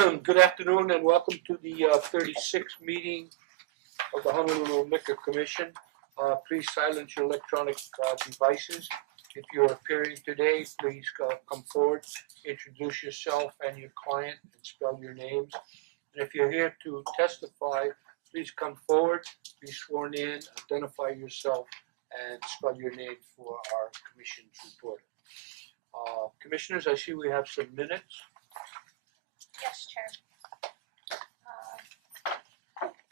Good afternoon and welcome to the 36th meeting of the Honolulu Liquor Commission. Please silence your electronic devices. If you're appearing today, please come forward, introduce yourself and your client and spell your names. And if you're here to testify, please come forward, be sworn in, identify yourself and spell your name for our commission's report. Commissioners, I see we have some minutes. Yes, Chair.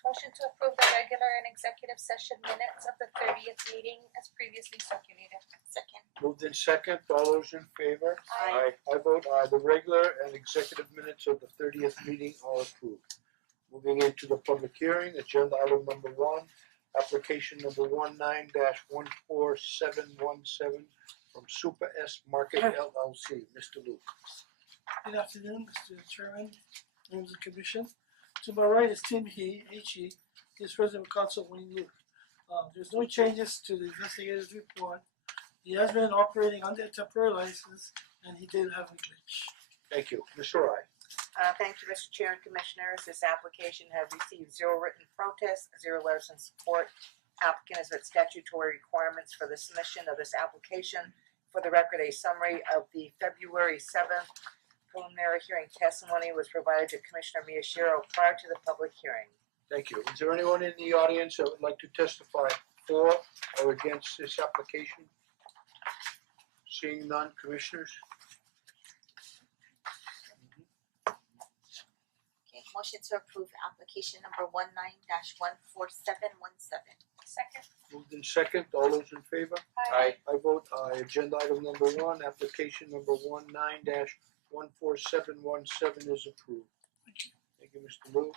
Motion to approve the regular and executive session minutes of the 30th meeting as previously circulated. Second. Moved in second, all those in favor? Aye. I vote aye. The regular and executive minutes of the 30th meeting are approved. Moving into the public hearing, agenda item number 1, application number 19-14717 from Super S Market LLC. Mr. Luke. Good afternoon, Mr. Chairman, members of the Commission. To my right is Tim He, H.E., he is President of Council Wayne Luke. There's no changes to the investigator's report. He has been operating under a temporary license and he did have a glitch. Thank you. Mr. Rai. Thank you, Mr. Chair and Commissioners. This application has received 0 written protests, 0 letters in support. Applicant has met statutory requirements for the submission of this application. For the record, a summary of the February 7th preliminary hearing testimony was provided to Commissioner Miyashiro prior to the public hearing. Thank you. Is there anyone in the audience that would like to testify for or against this application? Seeing none, Commissioners? Okay, motion to approve application number 19-14717. Second. Moved in second, all those in favor? Aye. I vote aye. Agenda item number 1, application number 19-14717 is approved. Thank you, Mr. Lu.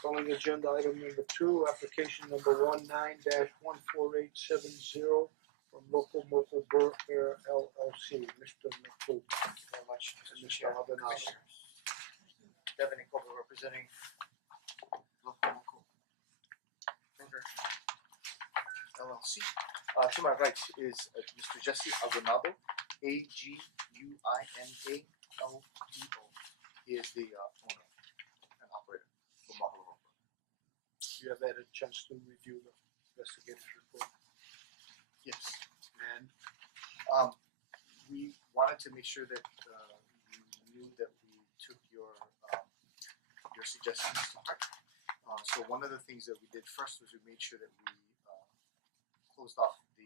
Calling agenda item number 2, application number 19-14870 from Local Moco Burger LLC. Mr. McCool. Thank you very much, And Mr. Mr. Chair, Maldonado. Commissioners. Devin Nkoba representing Locomoco Burger LLC. To my right is Mr. Jesse Aguinaldo, Aguinaldo. He is the owner and operator for Honolulu. You have had a chance to review the investigator's report. Yes, and we wanted to make sure that you knew that we took your suggestions to heart. So one of the things that we did first was we made sure that we closed off the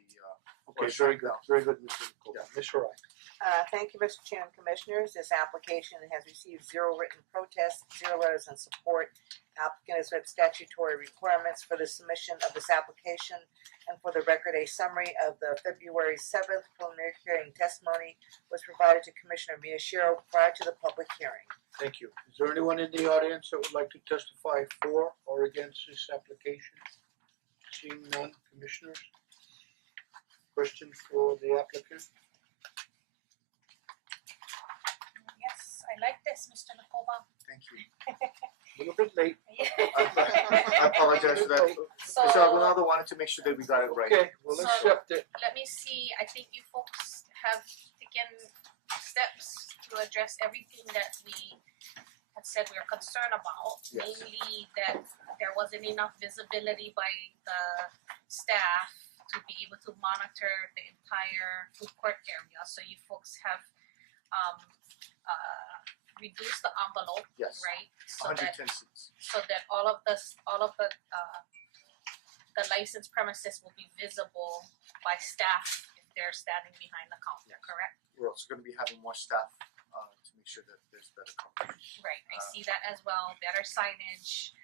Okay, very good, Mr. McCool. Yeah. Mr. Rai. Thank you, Mr. Chair and Commissioners. This application has received 0 written protests, 0 letters in support. Applicant has met statutory requirements for the submission of this application. And for the record, a summary of the February 7th preliminary hearing testimony was provided to Commissioner Miyashiro prior to the public hearing. Thank you. Is there anyone in the audience that would like to testify for or against this application? Seeing none, Commissioners? Question for the applicant? Yes, I like this, Mr. Nakoba. Thank you. A little bit late. I apologize for that. So Mr. Aguinaldo wanted to make sure that we got it right. Okay, we'll So- accept it. let me see, I think you folks have taken steps to address everything that we had said we are concerned about. Yes. Namely that there wasn't enough visibility by the staff to be able to monitor the entire food court area. So you folks have reduced the envelope, Yes. right? So that 110 seats. all of the licensed premises will be visible by staff if they're standing behind the counter, Yes. correct? We're also going to be having more staff to make sure that there's better coverage. Right, I see that as well, better signage,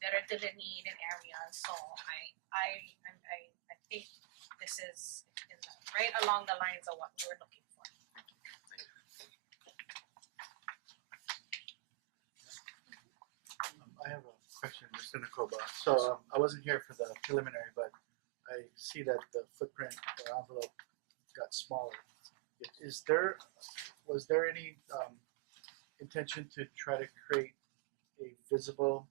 better delineated areas, so I think this is right along the lines of what we were looking for. I have a question, Mr. Nakoba. So I wasn't here for the preliminary, but I see that the footprint or envelope got smaller. Was there any intention to try to create a visible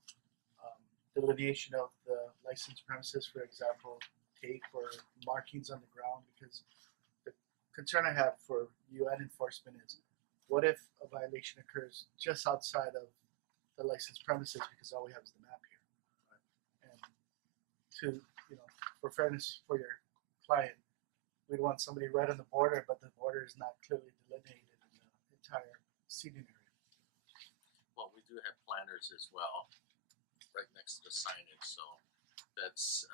delineation of the licensed premises, for example, tape or markings on the ground? Because the concern I have for you and enforcement is what if a violation occurs just outside of the licensed premises because all we have is the map here? And to, you know, for fairness for your client, we'd want somebody right on the border, but the border is not clearly delineated in the entire seating area. Well, we do have planters as well, right next to the signage, so that's,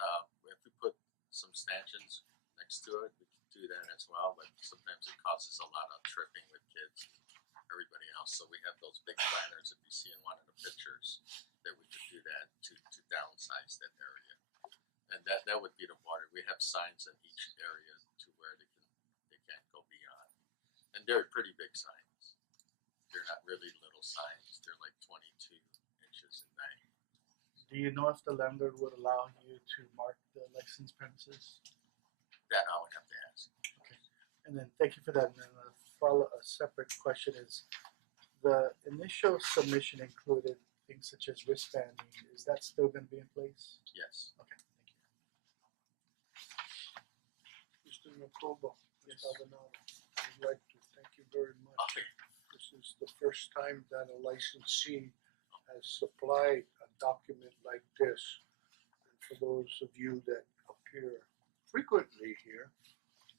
if we put some stanchions next to it, we can do that as well, but sometimes it causes a lot of tripping with kids and everybody else, so we have those big planters, if you see in one of the pictures, that we could do that to downsize that area. And that would be the border. We have signs in each area to where they can't go beyond. And they're pretty big signs. They're not really little signs. They're like 22 inches in diameter. Do you know if the landlord would allow you to mark the licensed premises? That I would have to ask. And then thank you for that. And then a separate question is, the initial submission included things such as wristbanding. Is that still going to be in place? Yes. Okay, thank you. Mr. Nakoba, Yes. Ms. Avenado, I'd like to thank you very much. Okay. This is the first time that a licensee has supplied a document like this. And for those of you that appear frequently here,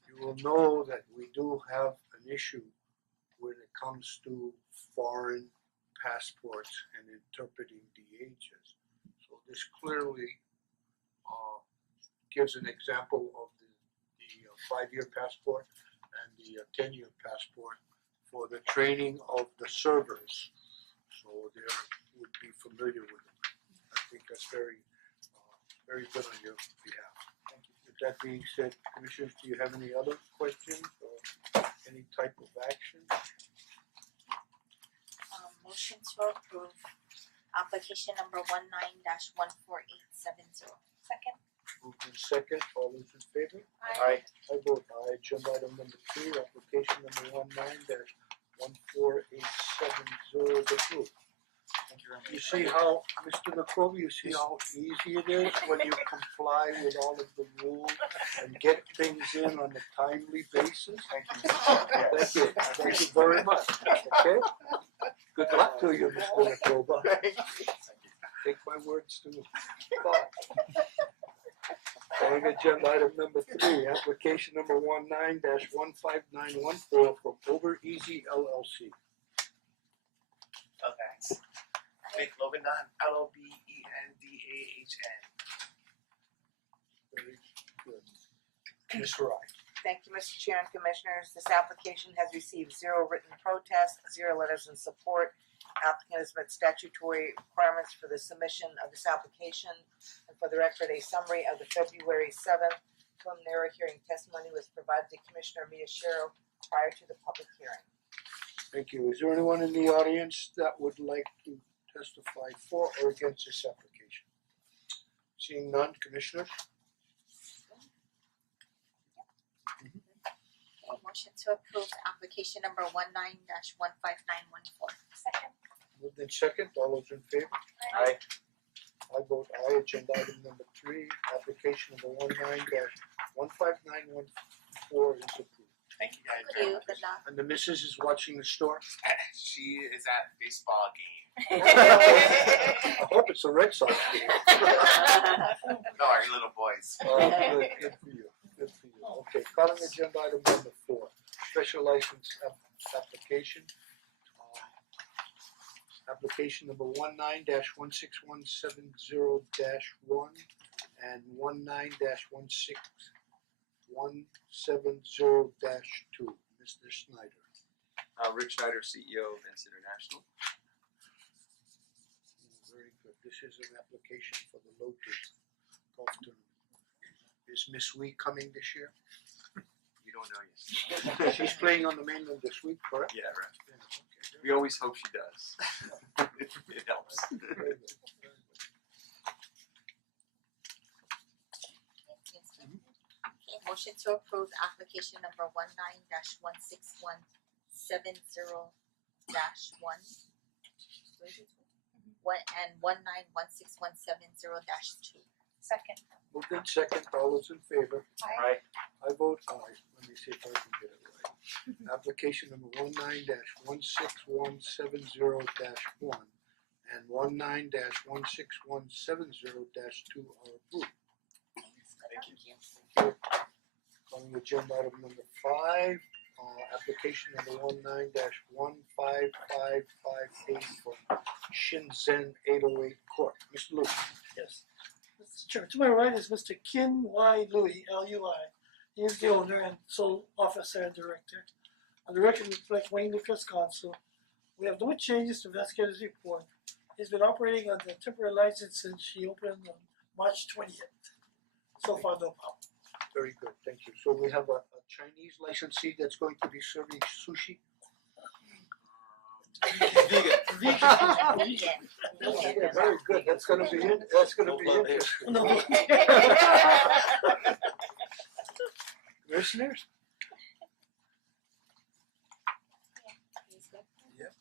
you will know that we do have an issue when it comes to foreign passports and interpreting the ages. So this clearly gives an example of the 5-year passport and the 10-year passport for the training of the servers, so they would be familiar with it. I think that's very good on your behalf. Thank you. With that being said, Commissioners, do you have any other questions or any type of action? Motion to approve application number 19-14870. Second. Moved in second, all those in favor? Aye. I vote aye. Agenda item number 2, application number 19-14870 is approved. Thank you very much. You see how, Mr. Nakobe, you see how easy it is when you comply with all of the rules and get things in on a timely basis? Thank you. Thank you, thank you very much, okay? Good luck to you, Mr. Nakoba. Take my words to thought. Calling agenda item number 3, application number 19-15914 from Over Easy LLC. Okay. Vic Logandan, LOBENDAHN. Very good. Ms. Rai. Thank you, Mr. Chair and Commissioners. This application has received 0 written protests, 0 letters in support. Applicant has met statutory requirements for the submission of this application. And for the record, a summary of the February 7th preliminary hearing testimony was provided to Commissioner Miyashiro prior to the public hearing. Thank you. Is there anyone in the audience that would like to testify for or against this application? Seeing none, Commissioners? Motion to approve application number 19-15914. Second. Moved in second, all those in favor? Aye. I vote aye. Agenda item number 3, application number 19-15914 is approved. Thank you guys Thank very you, much. good luck. And the missus is watching the store? She is at baseball game. I hope it's a Red Sox game. No, our little boys. Good for you, good for you. Okay, calling agenda item number 4, special license application. Application number 19-16170-1 and 19-16170-2. Mr. Snyder. Rich Snyder, CEO of Vince International. Very good. This is an application for the Lotus Golf Tournament. Is Miss Wee coming this year? We don't know yet. She's playing on the mainland this week, correct? Yeah, right. Yeah, okay. We always hope she does. It helps. Very good, very good. Yes, sir. Okay, motion to approve application number 19-16170-1. One and 19-16170-2. Second. Moved in second, all those in favor? Aye. I vote aye. Let me see if I can get it right. application number 19-16170-1 and 19-16170-2 are approved. Thank you. Calling agenda item number 5, application number 19-15558 for Shinzen 808 Court. Mr. Lu. Yes. Mr. Chair, to my right is Mr. Kin Y. Louis, L-U-I. He is the owner and sole officer and director. On the record reflects Wayne Lucas Counsel. We have no changes to investigator's report. He's been operating on the temporary license since he opened on March 20th. So far, no problem. Very good, thank you. So we have a Chinese licensee that's going to be serving sushi. Vegan. Vegan. Very good, that's gonna be it, that's gonna be No interesting. No. Commissioners? He's good. Yep.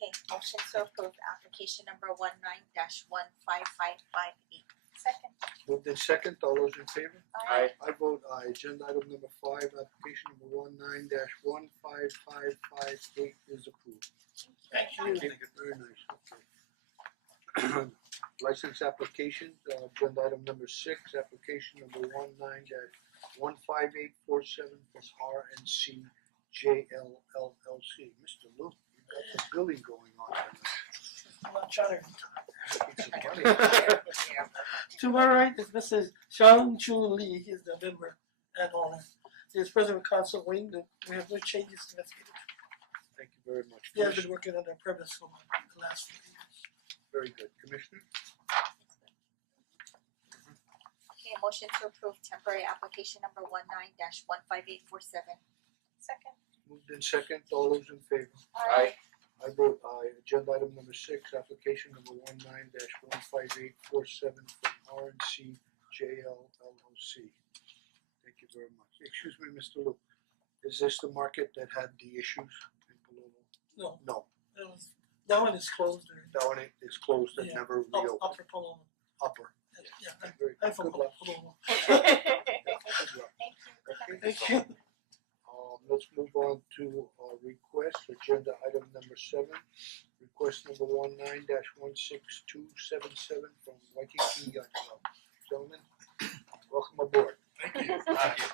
Okay, motion to approve application number 19-15558. Second. Moved in second, all those in favor? Aye. I vote aye. Agenda item number 5, application number 19-15558 is approved. Thank you. Very nice, okay. License application, agenda item number 6, application number 19-15847 from RNC JL LLC. Mr. Luke, you've got some billing going on I'm not trying to. tonight. Making some money. To my right is Mrs. Xiang Chu Lee, he is the member and owner. He is president of council Wayne Luke. We have no changes to investigate. Thank you very much. He has been working on their premise for the last few years. Very good. Commissioner? Okay, motion to approve temporary application number 19-15847. Second. Moved in second, all those in favor? Aye. I vote aye. Agenda item number 6, application number 19-15847 from RNC JL LLC. Thank you very much. Excuse me, Mr. Luke, is this the market that had the issues in Palolo? No, No, that one is closed already. that one is closed and Yeah. never Oh, reopened. Upper Paloma. Upper. Yeah, Very I'm good. from Good luck. Paloma. Good luck. Thank you. Okay. Thank you. Let's move on to request, agenda item number 7. Request number 19-16277 from Waikiki Yacht Club. Gentlemen, welcome aboard. Thank you. Thank you.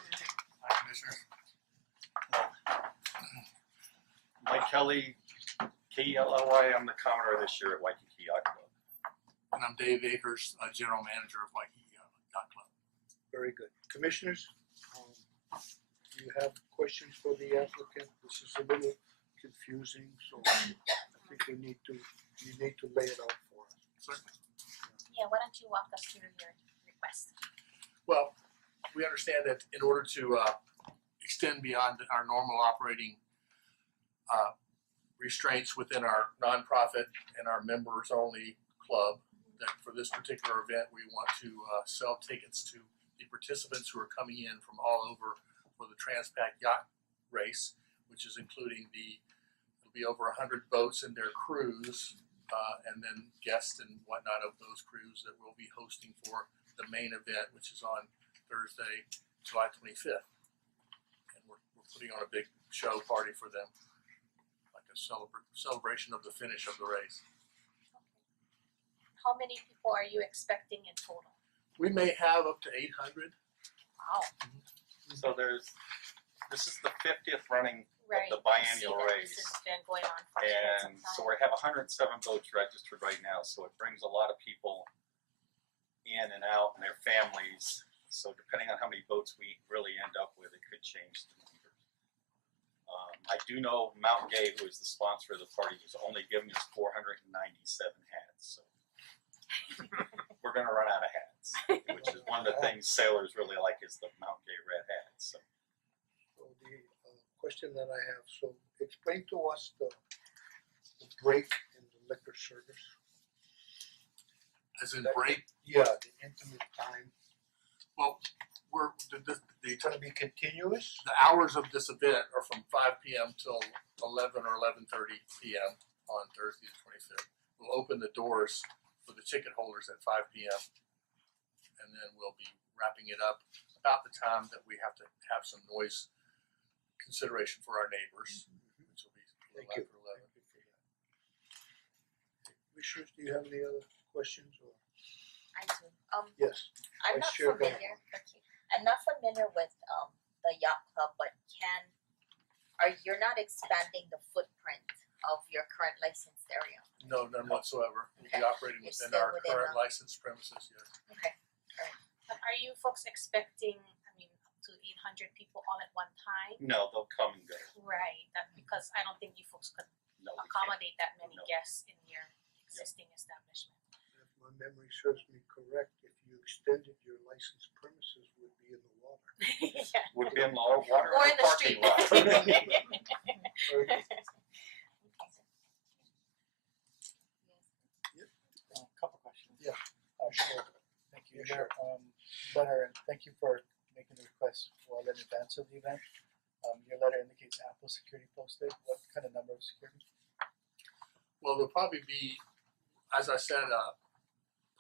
Hi, Commissioner. Mike Kelly, KELLY, I'm the Commodore this year at Waikiki Yacht Club. And I'm Dave Akers, General Manager of Waikiki Yacht Club. Very good. Commissioners, do you have questions for the applicant? This is a little confusing, so I think you need to lay it out for us. Certainly. Yeah, why don't you walk us through your request? Well, we understand that in order to extend beyond our normal operating restraints within our nonprofit and our members only club, that for this particular event we want to sell tickets to the participants who are coming in from all over for the Transpac Yacht Race, which is including it'll be over 100 boats and their crews, and then guests and whatnot of those crews that we'll be hosting for the main event, which is on Thursday, July 25th. And we're putting on a big show party for them, like a celebration of the finish of the race. How many people are you expecting in total? We may have up to 800. Wow. So this is the 50th running Right. the biennial I see that race. This has been going on for quite some and time. so we have 107 boats registered right now, so it brings a lot of people in and out and their families. So depending on how many boats we really end up with, it could change the numbers. I do know Mountain Gay, who is the sponsor of the party, is only giving us 497 hats. So we're gonna run out of hats, which is one of the things sailors really like is the Mountain Gay red hats. So So the question that I have, so explain to us the break in the liquor service. As in break, Yeah, the intimate time. well, we're It's gonna be continuous? the hours of this event are from 5 p.m. till 11 or 11:30 p.m. on Thursday the 25th. We'll open the doors for the ticket holders at 5 p.m. and then we'll be wrapping it up about the time that we have to have some noise consideration for our neighbors, which will be a little Thank you. after 11. Commissioners, do you have any other questions or? I do. Yes. I'm Vice not Chair Bell. familiar. Okay. I'm not familiar with the yacht club, but you're not expanding the footprint of your current licensed area. No, none whatsoever. We'll be Okay. operating You're within still our within current the- licensed premises, yes. Okay. But are you folks expecting, I mean, up to 800 people all at one time? No, they'll come and go. Right, that because I don't think you folks could No, we can't. accommodate that many No. guests in your existing establishment. If my memory serves me correct, if you extended your licensed premises would be in the water. Yeah. Would be in law, water Or or in the parking street. lot. Couple questions. Yeah. Sure. Thank you. Yeah, sure. Letter, and thank you for making the request well in advance of the event. Your letter indicates ample security posted. What kind of number of security? Well, there'll probably be, as I said,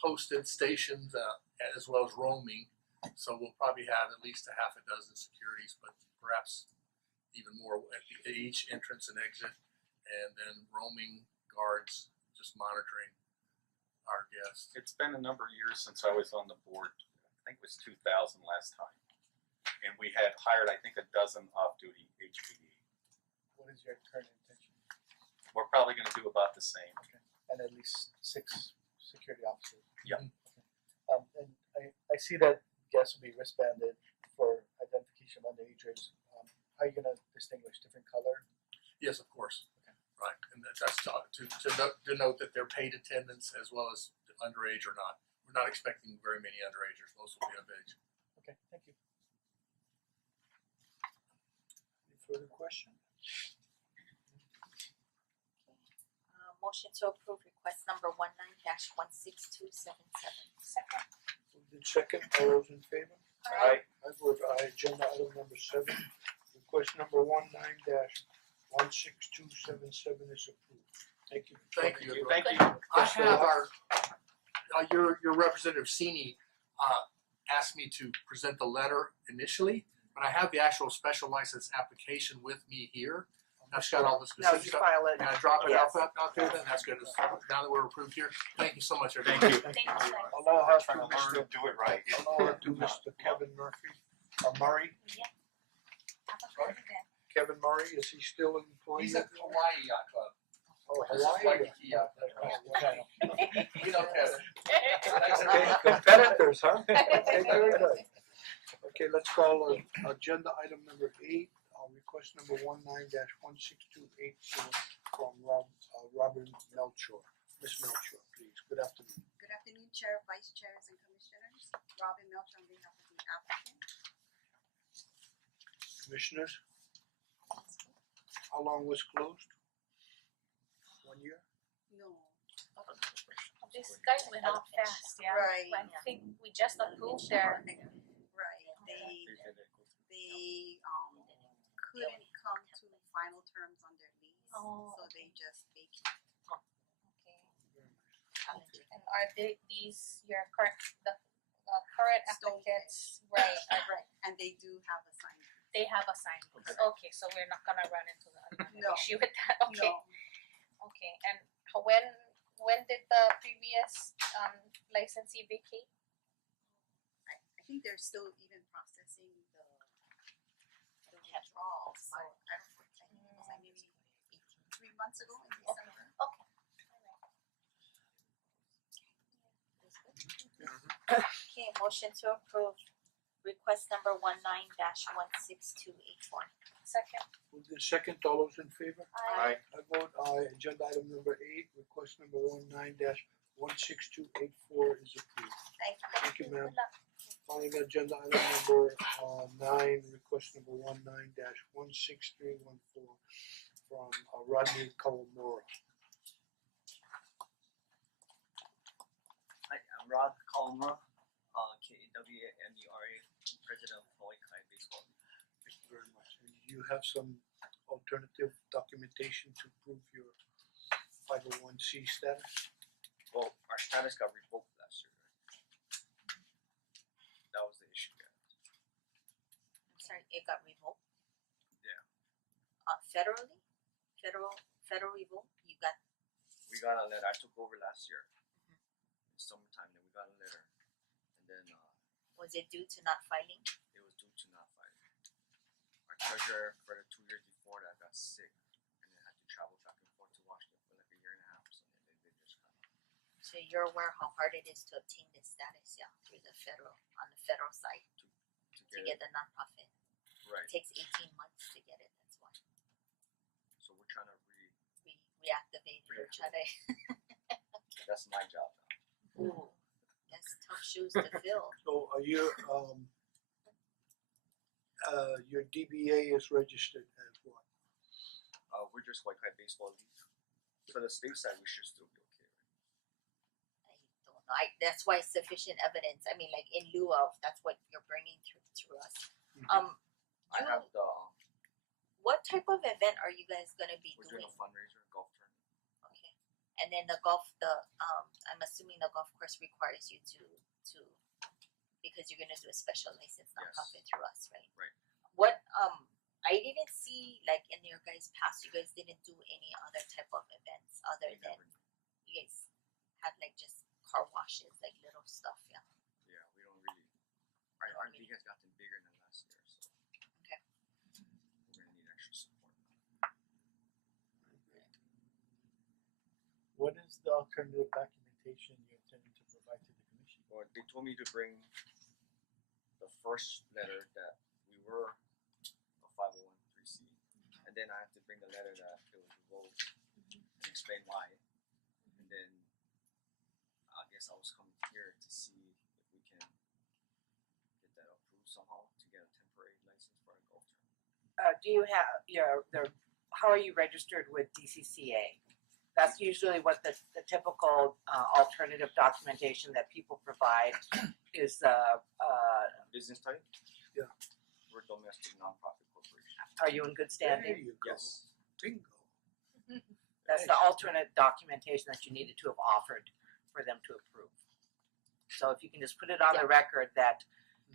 posted stations as well as roaming. So we'll probably have at least a half a dozen securities, but perhaps even more at each entrance and exit, and then roaming guards just monitoring our guests. It's been a number of years since I was on the board. I think it was 2000 last time. And we had hired, I think, a dozen off-duty HPD. What is your current intention? We're probably gonna do about the same. And at least 6 security officers. Yeah. And I see that guests will be wristbanded for identification of underagers. How are you gonna distinguish different color? Yes, of course. Right, and that's to note that they're paid attendants as well as underage or not. We're not expecting very many underagers, most will be underage. Okay, thank you. Any further questions? Motion to approve request number 19-16277. Second. Moved in second, all those in favor? Aye. I vote aye. Agenda item number 7, request number 19-16277 is approved. Thank you. Thank you. Thank you. I have our, your representative Sini, asked me to present the letter initially, but I have the actual special license application with me here. That's got all the No, specifics. you file it. Can I drop it Yes. out there then? That's good. Now that we're approved here, thank you so much, everybody. Thank you. Thank you. Allow her Trying to to learn Mr. to do it right. Allow her to Mr. Kevin Murphy, Murray. Have a good event. Kevin Murray, is he still employed? He's at the Hawaii Yacht Club. Oh, This is Hawaii. Waikiki Yacht Club. We know Kevin. Okay, competitors, huh? Okay, very good. Okay, let's call agenda item number 8, request number 19-16284 from Robin Melchor. Ms. Melchor, please. Good afternoon. Good afternoon, Chair, Vice Chairs, and Commissioners. Robin Melcher on behalf of the applicant. Commissioners, how long was closed? 1 year? No. This guy went off fast, yeah. Right. I think we just approved their, Right, they couldn't come to final terms on their lease, Oh, so they just vacated. okay. And are these your current, current Stone applicants, right, Right, and they do have a sign. they have assigned books, okay, so we're not gonna run into the No. issue with that, okay? No, Okay, and when did the previous licensee vacate? I think they're still even processing the withdrawal, so I don't think it was like maybe 3 months ago in December. Okay. Okay, motion to approve request number 19-16284. Second. Moved in second, all those in favor? Aye. I vote aye. Agenda item number 8, request number 19-16284 is approved. Thank you. Thank you, ma'am. Good luck. Calling agenda item number 9, request number 19-16314 from Rodney Kawamura. Hi, I'm Rod Kalmura, Kawamura, president of Hawaii Kai Baseball. Thank you very much. And you have some alternative documentation to prove your 501c status? Well, our status got revoked last year. That was the issue. it got revoked? Yeah. Federally? Federal revoke? You got We got a letter. I took over last year. In summertime, then we got a letter, and then was it due to not filing? it was due to not filing. Our treasurer for the 2 years before that got sick, and then had to travel back and forth to Washington for like a year and a half or something. They just kind of So you're aware how hard it is to obtain this status, yeah, through the on the federal side to get the nonprofit. right. It takes 18 months to get it. That's why So we're trying to reactivate. We're trying to. That's my job now. Ooh, that's tough shoes to fill. So are you your DBA is registered as what? We're just White Kite Baseball League. For the state side, we should still be okay, right? I don't know. That's why sufficient evidence. I mean, like in lieu of, that's what you're bringing through us. I have the What type of event are you guys gonna be we're doing? doing a fundraiser golf tournament. Okay, and then I'm assuming the golf course requires you to because you're gonna do a special license nonprofit through us, right? Right. What I didn't see like in your guys' past, you guys didn't do any other type of events other We than never did. you guys had like just car washes, like little stuff, yeah. Yeah, we don't really. Our league has gotten bigger than last year, so Okay. we're gonna need extra support. What is the alternative documentation you're intending to provide to the commission? Well, they told me to bring the first letter that we were a 501(c), and then I have to bring the letter that it was revoked and explain why. And then I guess I was coming here to see if we can get that approved somehow to get a temporary license for a golf tournament. Do you have how are you registered with DCCA? That's usually what the typical alternative documentation that people provide is Business type? Yeah. We're a domestic nonprofit corporation. are you in good There standing? you go. Yes. Bingo. That's the alternate documentation that you needed to have offered for them to approve. So if you can just put it on the record that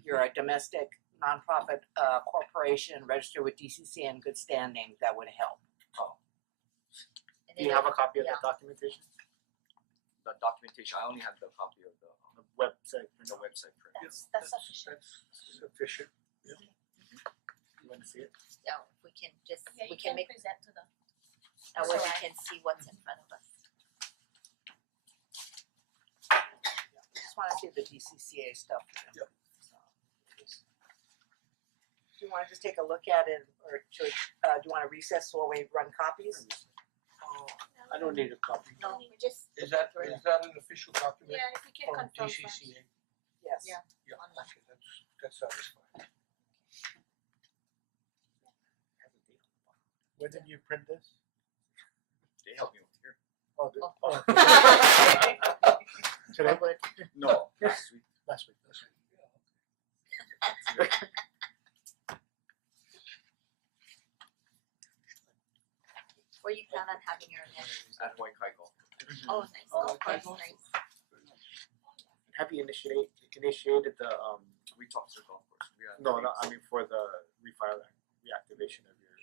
you're a domestic nonprofit corporation registered with DCCA in good standing, that would help. And Do you have a copy of the documentation? The documentation, I only have the copy of the Website. print. that's sufficient. That's sufficient. You wanna see it? Yeah, if we can just Yeah, we you can can make present to them. that way we Alright. can see what's in front of us. Just wanna see the DCCA stuff. Yep. Do you wanna just take a look at it, or should do you wanna recess while we run copies? I don't need a copy. No, we just Is that an official document Yeah, if you can from confirm first. DCCA? Yes. Yeah. Yeah, okay, that's satisfying. When did you print this? They helped me with here. Oh, Oh. Today? No, last week. Last week. where you plan on having your event? At White Kite Golf. Oh nice. Oh, Of course, okay. nice. Have you initiated the We talked to the golf course. We had no, meetings. I mean for the reactivation of your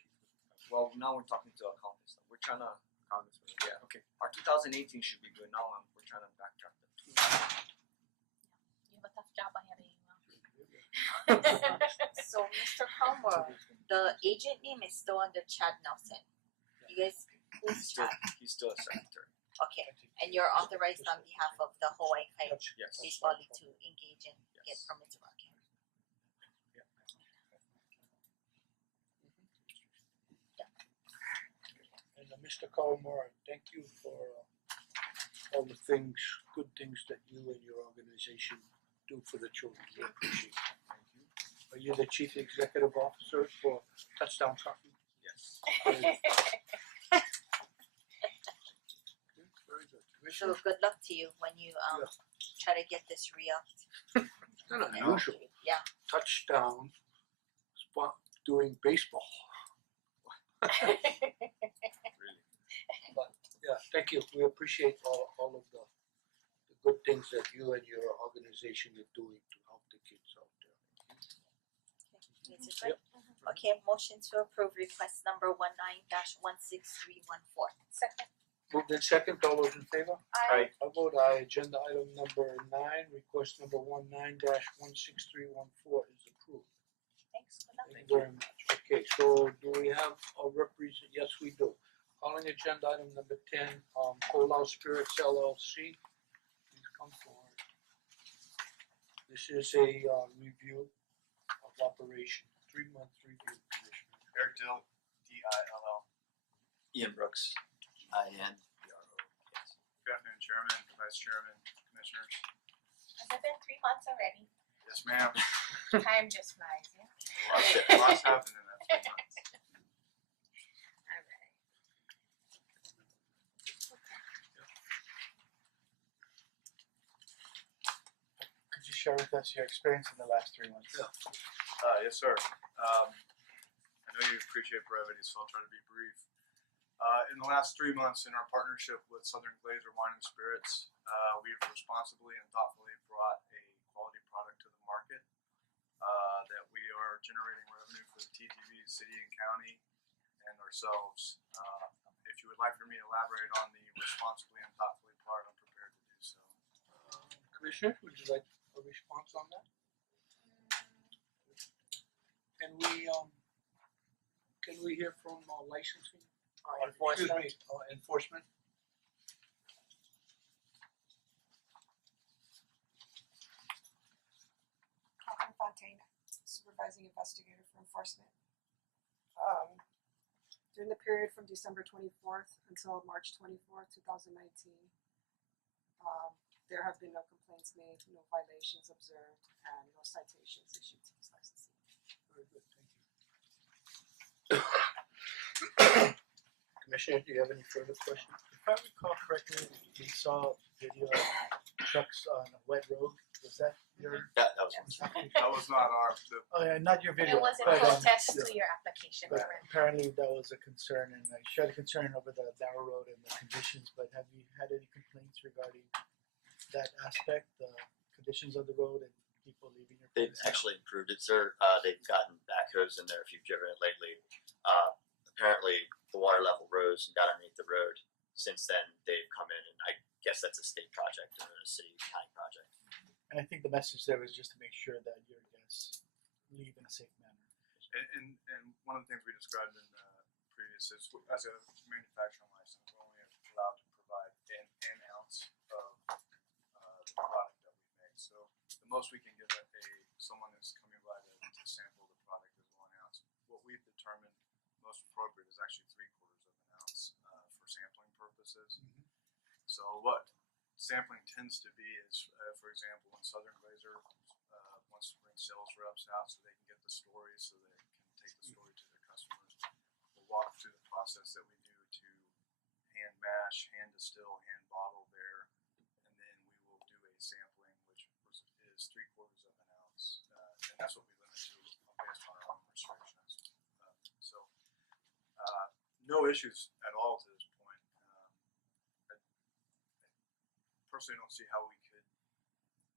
Well, now we're talking to accountants. We're trying to. congressman? Yeah. Okay. Our 2018 should be good. Now we're trying to backtrack the two. You have a tough job ahead of you. So Mr. Cromwell, the agent name is still under Chad Nelson. You guys who's Chad? He's still a secretary. Okay. And you're authorized on behalf of the Hawaii Kite Yes. Baseball League to engage and get Yes. permits for okay. And Mr. Kawamura, thank you for all the things, good things that you and your organization do for the children. We appreciate that. Thank you. Are you the chief executive officer for Touchdown Coffee? Yes. Very good. So good luck to you when you try to get this re-upped. It's not unusual. Yeah. Touchdown spot doing baseball. Really. But yeah, thank you. We appreciate all of the good things that you and your organization are doing to help the kids out there. Is it right? Okay, motion to approve request number 19-16314. Second. Moved in second, all those in favor? Aye. I vote aye, agenda item number 9, request number 19-16314 is approved. Thanks, good luck. Thank you very much. Okay, so do we have a represent, yes, we do. Calling agenda item number 10, Colau Spirits LLC. Please come forward. This is a review of operation, 3-month review, Commissioner. Eric Dill, D-I-L-L. Ian Brooks, INBRO. Good afternoon, Chairman, Vice Chairman, Commissioners. Has it been 3 months already? Yes, ma'am. Time just flies, yeah? Lots happened in that 3 months. Alright. Could you share with us your experience in the last 3 months? Yes, sir. I know you appreciate brevity, so I'll try to be brief. In the last 3 months, in our partnership with Southern Glazer Wine and Spirits, we've responsibly and thoughtfully brought a quality product to the market that we are generating revenue for the TTV, city and county, and ourselves. If you would like for me to elaborate on the responsibly and thoughtfully part, I'm prepared to do so. Commissioner, would you like a response on that? Can we hear from licensing? Enforcement. Excuse me, enforcement. Catherine Fontaine, supervising investigator for enforcement. During the period from December 24th until March 24th, 2019, there have been no complaints made, no violations observed, and no citations issued to this licensee. Very good, thank you. Commissioner, do you have any further questions? If I recall correctly, we saw video of trucks on a wet road. Was that your? That was That was not our, Oh yeah, not your video. It was in but, protest yeah. to your application, But correct? apparently that was a concern, and I shared a concern over the narrow road and the conditions. But have you had any complaints regarding that aspect, the conditions of the road and people leaving your They've place? actually improved it, sir. They've gotten backhoes in there if you've driven it lately. Apparently the water level rose and got underneath the road. Since then they've come in, and I guess that's a state project or a city county project. And I think the message there was just to make sure that your guests leave in a safe manner. and one of the things we described in the previous is, as a manufacturing license, we're only allowed to provide an ounce of the product that we make. So the most we can give someone that's coming by to sample the product is 1 ounce. What we've determined most appropriate is actually 3/4 of an ounce for sampling purposes. So what sampling tends to be is, for example, when Southern Glazer wants to bring sales reps out so they can get the stories, so they can take the story to their customers, we'll walk through the process that we do to hand mash, hand distill, hand bottle there, and then we will do a sampling, which is 3/4 of an ounce, and that's what we limit to based on our own restrictions. No issues at all to this point. I personally don't see how we could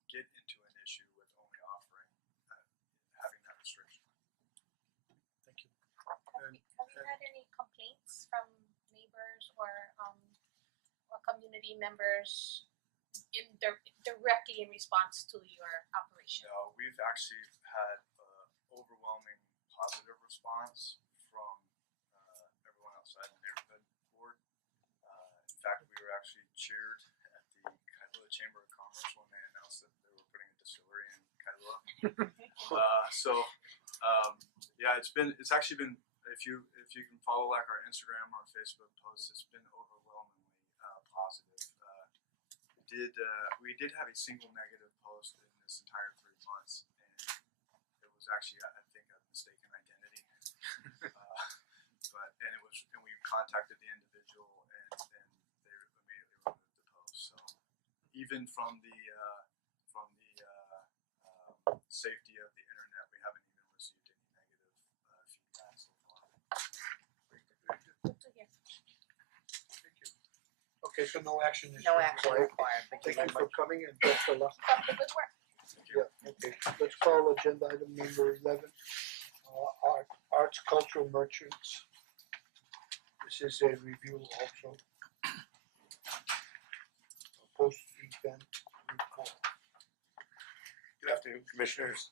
get into an issue with only offering having that restriction. Thank you. Have you had any complaints from neighbors or community members directly in response to your operation? No, we've actually had overwhelming positive response from everyone outside the neighborhood board. In fact, we were actually cheered at the Kailua Chamber of Commerce when they announced that they were putting a distillery in Kailua. Yeah, it's actually been, if you can follow like our Instagram or Facebook posts, it's been overwhelmingly positive. We did have a single negative post in this entire 3 months, and it was actually, I think, a mistaken identity. And we contacted the individual, and they immediately removed the post. So even from the safety of the internet, we haven't even received any negative feedback so far. Good to hear. Thank you. Okay, so no action is No action required. required. Thank you Thank you very for much. coming and best of luck. Keep up the good work. Yeah, okay, let's call agenda item number 11. Arts Cultural Merchants. This is a review also. Post-event report. Good afternoon, Commissioners.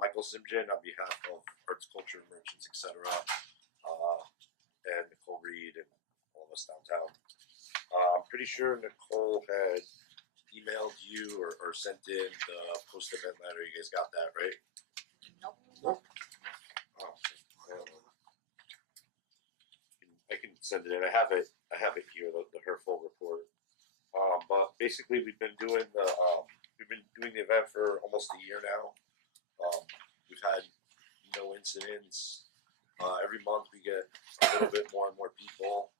Michael Simjian on behalf of Arts, Culture, Merchants, etc. And Nicole Reed and all of us downtown. I'm pretty sure Nicole had emailed you or sent in the post-event letter. You guys got that, right? Nope. Oh, I can send it in. I have it here, the her full report. But basically, we've been doing the event for almost a year now. We've had no incidents. Every month we get a little bit more and more people.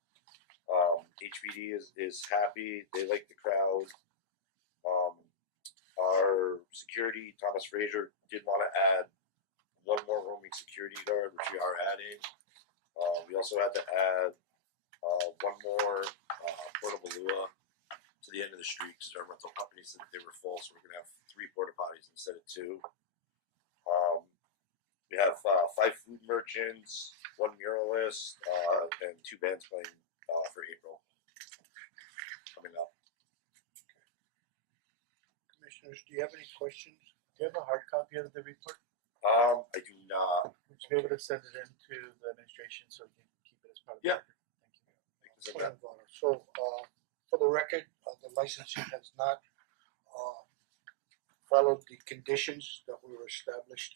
HVD is happy. They like the crowd. Our security, Thomas Fraser, did want to add one more roaming security guard, which we are adding. We also had to add one more portable lua to the end of the street because our rental companies said they were full, so we're gonna have 3 porta potties instead of 2. We have 5 food merchants, 1 muralist, and 2 bands playing for April coming up. Commissioners, do you have any questions? Do you have a hard copy of the report? I do not. Would you be able to send it in to the administration so we can keep it as part of the Yeah. record? Thank you. Point of order. So, for the record, the licensee has not followed the conditions that were established.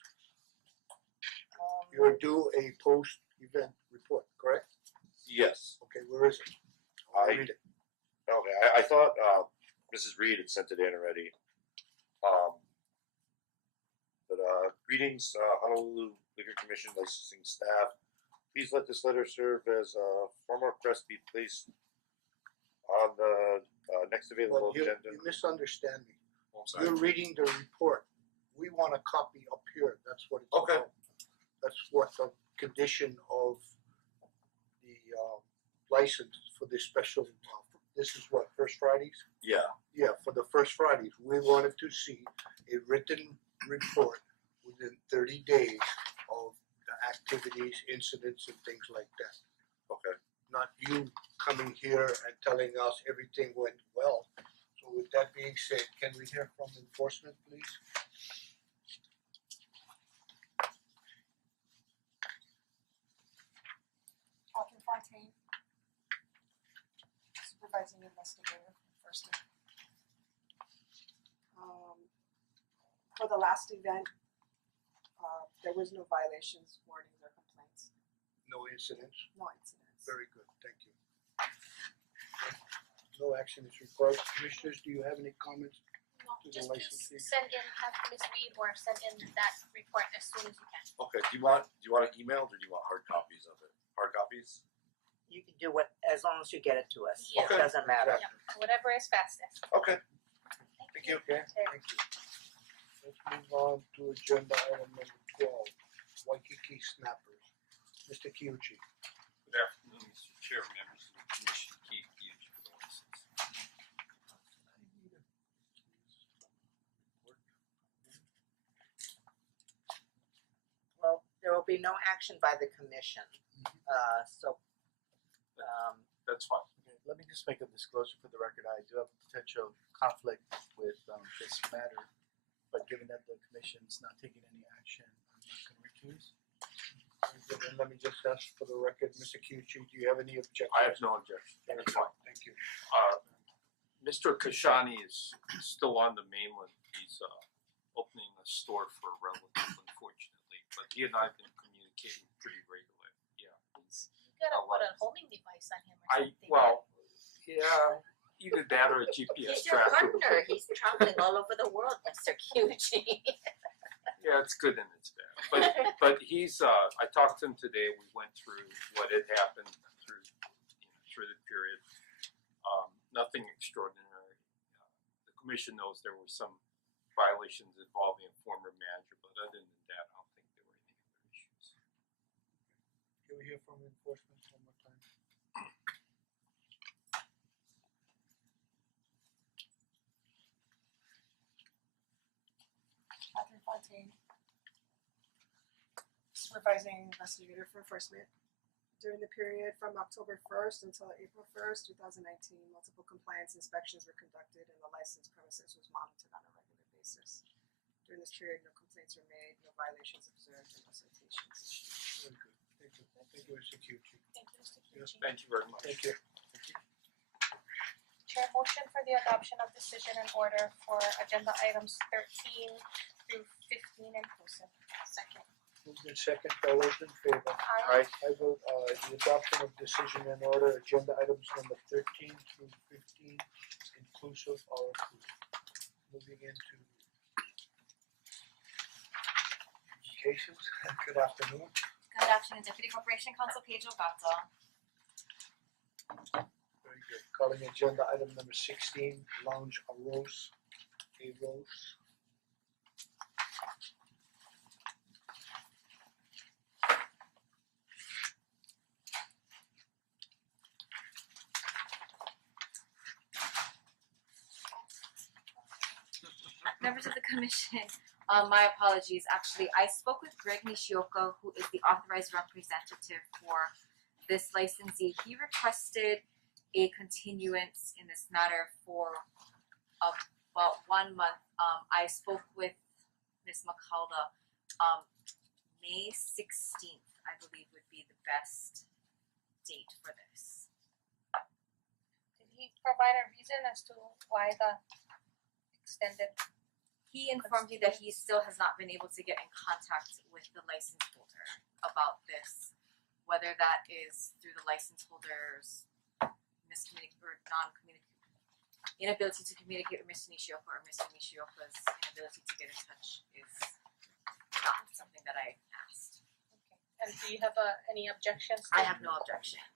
You're due a post-event report, correct? Yes. Okay, where is it? I'll I- read it. Okay, I thought Mrs. Reed had sent it in already. Greetings, Honolulu Liquor Commission licensing staff. Please let this letter serve as a formal request be placed on the next available Well, you agenda. misunderstand me. Oh, I'm sorry. You're reading the report. We want a copy up here. That's what it's Okay. about. That's what the condition of the license for this special. This is what, First Fridays? Yeah. Yeah, for the First Fridays, we wanted to see a written report within 30 days of the activities, incidents, and things like that. Okay. Not you coming here and telling us everything went well. So with that being said, can we hear from enforcement, please? Catherine Fontaine, supervising investigator, first. For the last event, there was no violations, warnings, or complaints, No incidents? no incidents. Very good, thank you. No action is required. Commissioners, do you have any comments? No, To the just licensee. send in, have Ms. Reed or send in that report as soon as you can. Okay. Do you want it emailed or do you want hard copies of it? Hard copies? You can do what, as long as you get it to us, Yeah. it doesn't matter. Yeah, whatever is fastest. Okay. Thank you. Okay, thank you. Let's move on to agenda item number 12, Waikiki Snappers. Mr. Kyuchi. Good afternoon, Mr. Chair, members of the commission, Keith Hughes for the license. Well, there will be no action by the commission, That's fine. Okay, let me just make a disclosure for the record. I do have a potential conflict with this matter, but given that the commission's not taking any action, I'm not gonna recuse. And let me just ask for the record, Mr. Kyuchi, do you have any objections? I have no objection. Very That's good, fine. thank you. Mr. Kashani is still on the mainland. He's opening a store for a relative, unfortunately, but he and I have been communicating pretty regularly. Yeah, he's You gotta Oh, put a wow. homing device on him or something. yeah, either that or a GPS He's your tracker. partner. He's traveling all over the world, Mr. Kyuchi. Yeah, it's good and it's bad. But he's I talked to him today. We went through what had happened through the period. Nothing extraordinary. The commission knows there were some violations involving a former manager, but other than that, I don't think there were any other issues. Can we hear from enforcement one more time? Catherine Fontaine, supervising investigator for enforcement. During the period from October 1st until April 1st, 2019, multiple compliance inspections were conducted and the licensed premises was monitored on a regular basis. During this period, no complaints were made, no violations observed, and no citations issued. Very good, thank you, thank you, Mr. Kyuchi. Thank you, Mr. Yes. Kyuchi. Thank you very much. Thank you. Chair, motion for the adoption of decision and order for agenda items 13 through 15 inclusive. Second. Moved in second, all those in favor? Aye. I vote aye, the adoption of decision and order, agenda items number 13 through 15 inclusive are approved. Moving into cases, good afternoon. Good afternoon, Deputy Corporation Counsel Pedro Gata. Very good. Calling agenda item number 16, Lounge Arose, A Rose. Members of the commission, my apologies. Actually, I spoke with Greg Nishioka, who is the authorized representative for this licensee. He requested a continuance in this matter for about 1 month. I spoke with Ms. Macalda. May 16th, I believe, would be the best date for this. Did he provide a reason as to why the extended? He informed me that he still has not been able to get in contact with the license holder about this, whether that is through the license holder's inability to communicate with Mr. Nishioka or Mr. Nishioka's inability to get in touch is not something that I asked. Okay. And do you have any objections? I have no objection.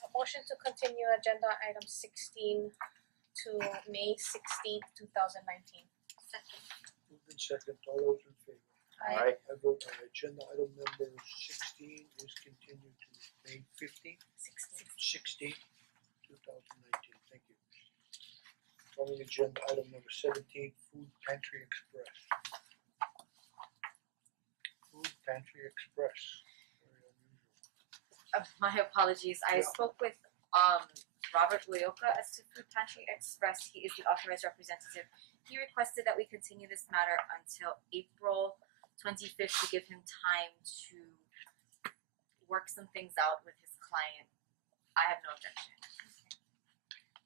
A motion to continue agenda item 16 to May 16th, 2019. Second. Moved in second, all those in favor? Aye. I vote aye, agenda item number 16 is continued to May 15th, 16, 2019, thank you. Calling agenda item number 17, Food Pantry Express. Food Pantry Express, very unusual. My apologies. I Yeah. spoke with Robert Uyoka as to Food Pantry Express. He is the authorized representative. He requested that we continue this matter until April 25th to give him time to work some things out with his client. I have no objection.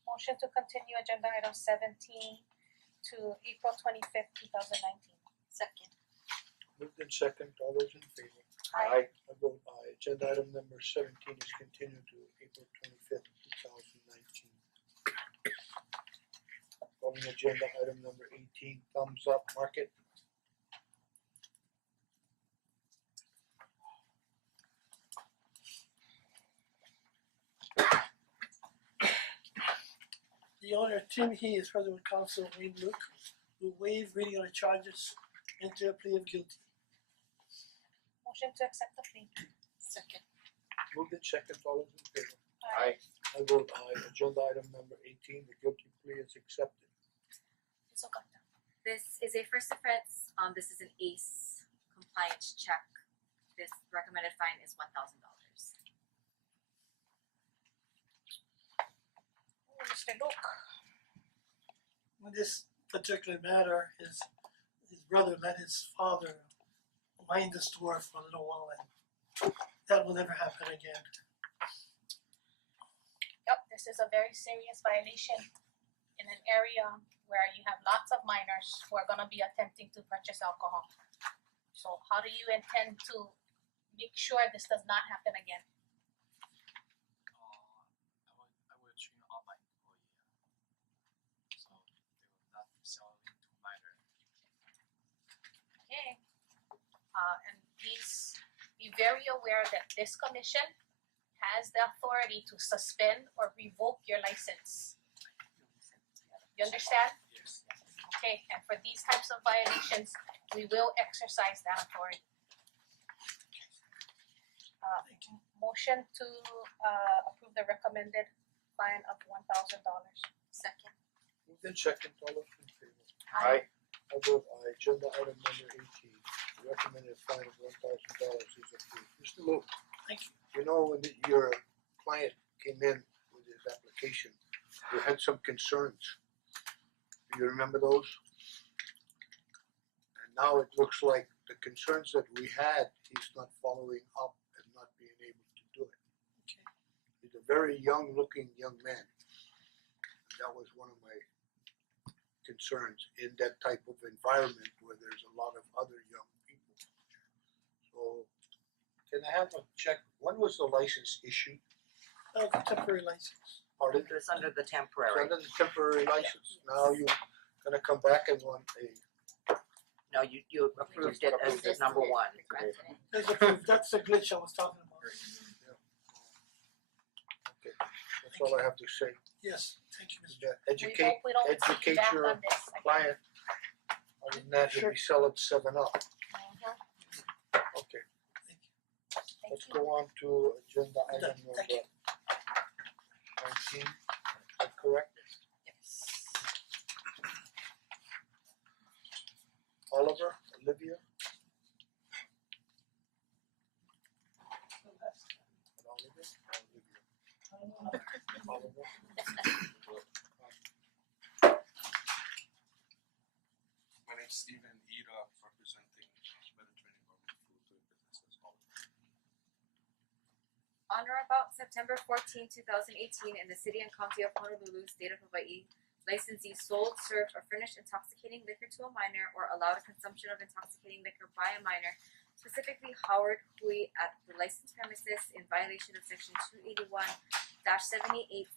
Motion to continue agenda item 17 to April 25th, 2019. Second. Moved in second, all those in favor? Aye. I vote aye, agenda item number 17 is continued to April 25th, 2019. Calling agenda item number 18, Thumbs Up Market. The owner, Tim He, is present with counsel Wayne Luke, who waive reading of the charges, enter a plea of guilty. Motion to accept the plea. Second. Moved in second, all those in favor? Aye. I vote aye, agenda item number 18, the guilty plea is accepted. Ms. Ogata. This is a first offense. This is an ACE compliance check. This recommended fine is $1,000. Mr. Luke. In this particular matter, his brother let his father mind the store for a little while, and that will never happen again. Yep, this is a very serious violation in an area where you have lots of minors who are gonna be attempting to purchase alcohol. So how do you intend to make sure this does not happen again? I will train all my employees so they will not be selling to minor. Okay. And please be very aware that this commission has the authority to suspend or revoke your license. You understand? Yes. Okay, and for these types of violations, we will exercise that authority. Motion to approve the recommended fine of $1,000. Second. Moved in second, all those in favor? Aye. I vote aye, agenda item number 18, recommended fine of $1,000 is approved. Mr. Lu, Thank you. you know, when your client came in with his application, you had some concerns. Do you remember those? And now it looks like the concerns that we had, he's not following up and not being able to do it. Okay. He's a very young looking young man. And that was one of my concerns in that type of environment where there's a lot of other young people. So can I have a check, when was the license issued? That was a temporary license. Pardon? It was under the It's temporary. under the temporary license. Now you gonna come back and want a, No, you approved it as the number one. That's approved. That's the glitch I was talking about. okay, that's all I have to say. Yes, thank you, Mr. Yeah, We educate, hope we don't see you educate back your on this again. client. Other than that, he'll be selling 7-Up. Okay, let's go on to agenda item number 19, is that correct? Oliver, Olivia? Oliver? Oliver? My name's Steven Ida, representing Mediterranean Government Food doing business as well. On or about September 14, 2018, in the city and county of Honolulu, state of Hawaii, licensee sold, served, or furnished intoxicating liquor to a minor or allowed a consumption of intoxicating liquor by a minor, specifically Howard Hui, at the licensed premises in violation of section 281-78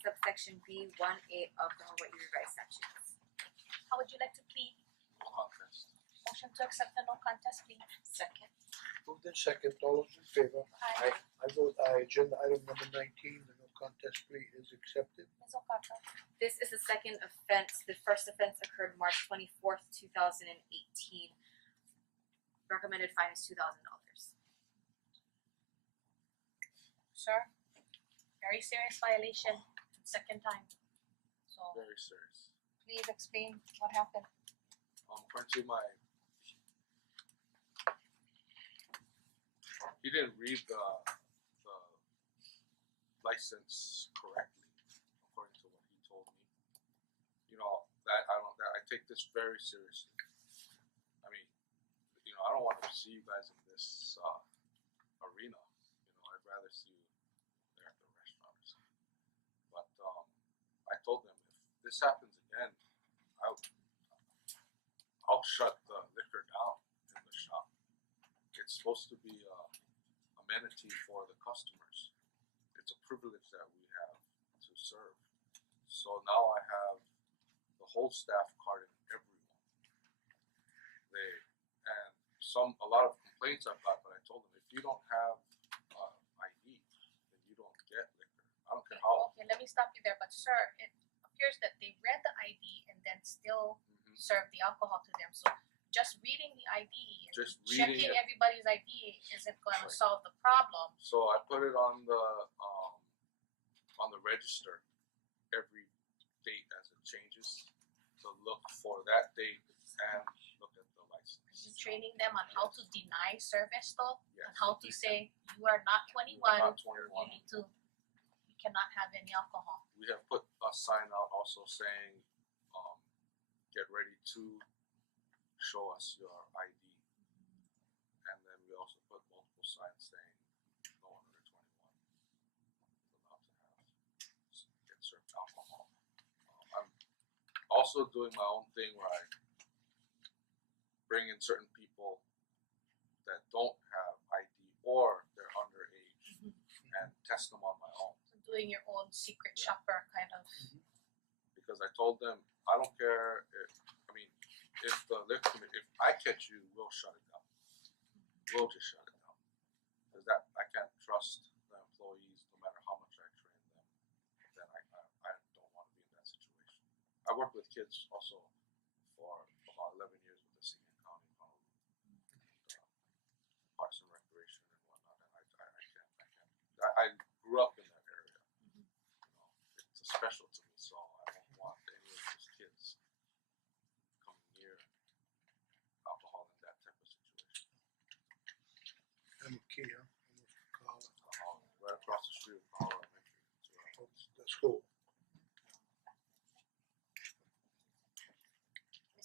subsection B1A of the Hawaii Revised Statutes. How would you like to plead? No contest. Motion to accept the no contest plea. Second. Moved in second, all those in favor? Aye. I vote aye, agenda item number 19, the no contest plea is accepted. Ms. Okaka. This is the second offense. The first offense occurred March 24th, 2018. Recommended fine is $2,000. Sir, very serious violation, second time. So Very serious. please explain what happened. According to my, he didn't read the license correctly, according to what he told me. You know, that I take this very seriously. I mean, you know, I don't want to see you guys in this arena. You know, I'd rather see you there at the restaurant or something. But I told them if this happens again, I'll shut the liquor down in the shop. It's supposed to be a amenity for the customers. It's a privilege that we have to serve. So now I have the whole staff carding everyone. A lot of complaints I've got, but I told them if you don't have ID, then you don't get liquor. I don't care how. Okay, let me stop you there, but sir, it appears that they read the ID and then still serve the alcohol to them. So just reading the ID and Just checking reading it. everybody's ID isn't going to Right. solve the problem. So I put it on the register every date as it changes to look for that date and look at the license. Are you training them on how to deny service though? Yes. On how to say you are not 21, Not you 21. need to, you cannot have any alcohol. We have put a sign out also saying, get ready to show us your ID. And then we also put multiple signs saying no one under 21 is allowed to get served alcohol. I'm also doing my own thing where I bring in certain people that don't have ID or they're underage and test them on my own. So doing your own secret shopper kind of. Because I told them I don't care if the liquor committee, if I catch you, we'll shut it down. We'll just shut it down. Because that I can't trust the employees no matter how much I train them. Then I don't want to be in that situation. I worked with kids also for about 11 years with the city and county of Honolulu. Parks and recreation and whatnot, and I can't. I grew up in that area. You know, it's special to me, so I don't want any of those kids coming near alcohol in that type of situation.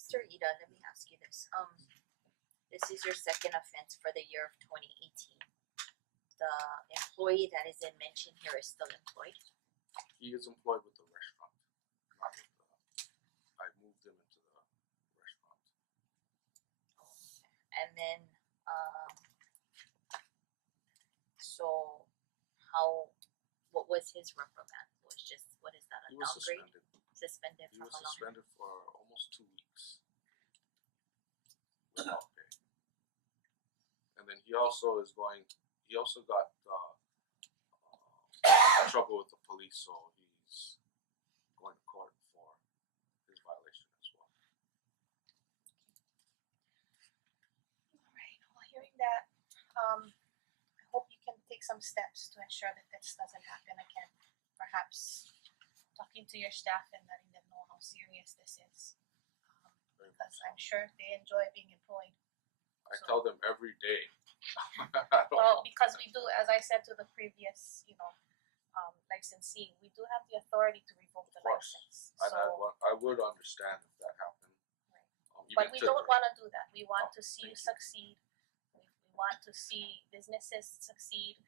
Mr. Ida, let me ask you this. This is your second offense for the year of 2018. The employee that is in mention here is still employed. He is employed with the restaurant, not with I moved him into the restaurant. And then, so what was his reprimand? Was just, what is that, a He was downgrade? suspended. Suspended He for was how long? suspended for almost 2 weeks without pay. And then he also got in trouble with the police, so he's going to court for his violation as well. Alright, well hearing that, I hope you can take some steps to ensure that this doesn't happen again. Perhaps talking to your staff and letting them know how serious this is. Because I'm sure they enjoy being employed. I tell them every day. Well, because we do, as I said to the previous, licensee, we do have the authority to revoke the license. And So, I would understand if that happened. but we don't wanna do that. We want to see you succeed. We want to see businesses succeed,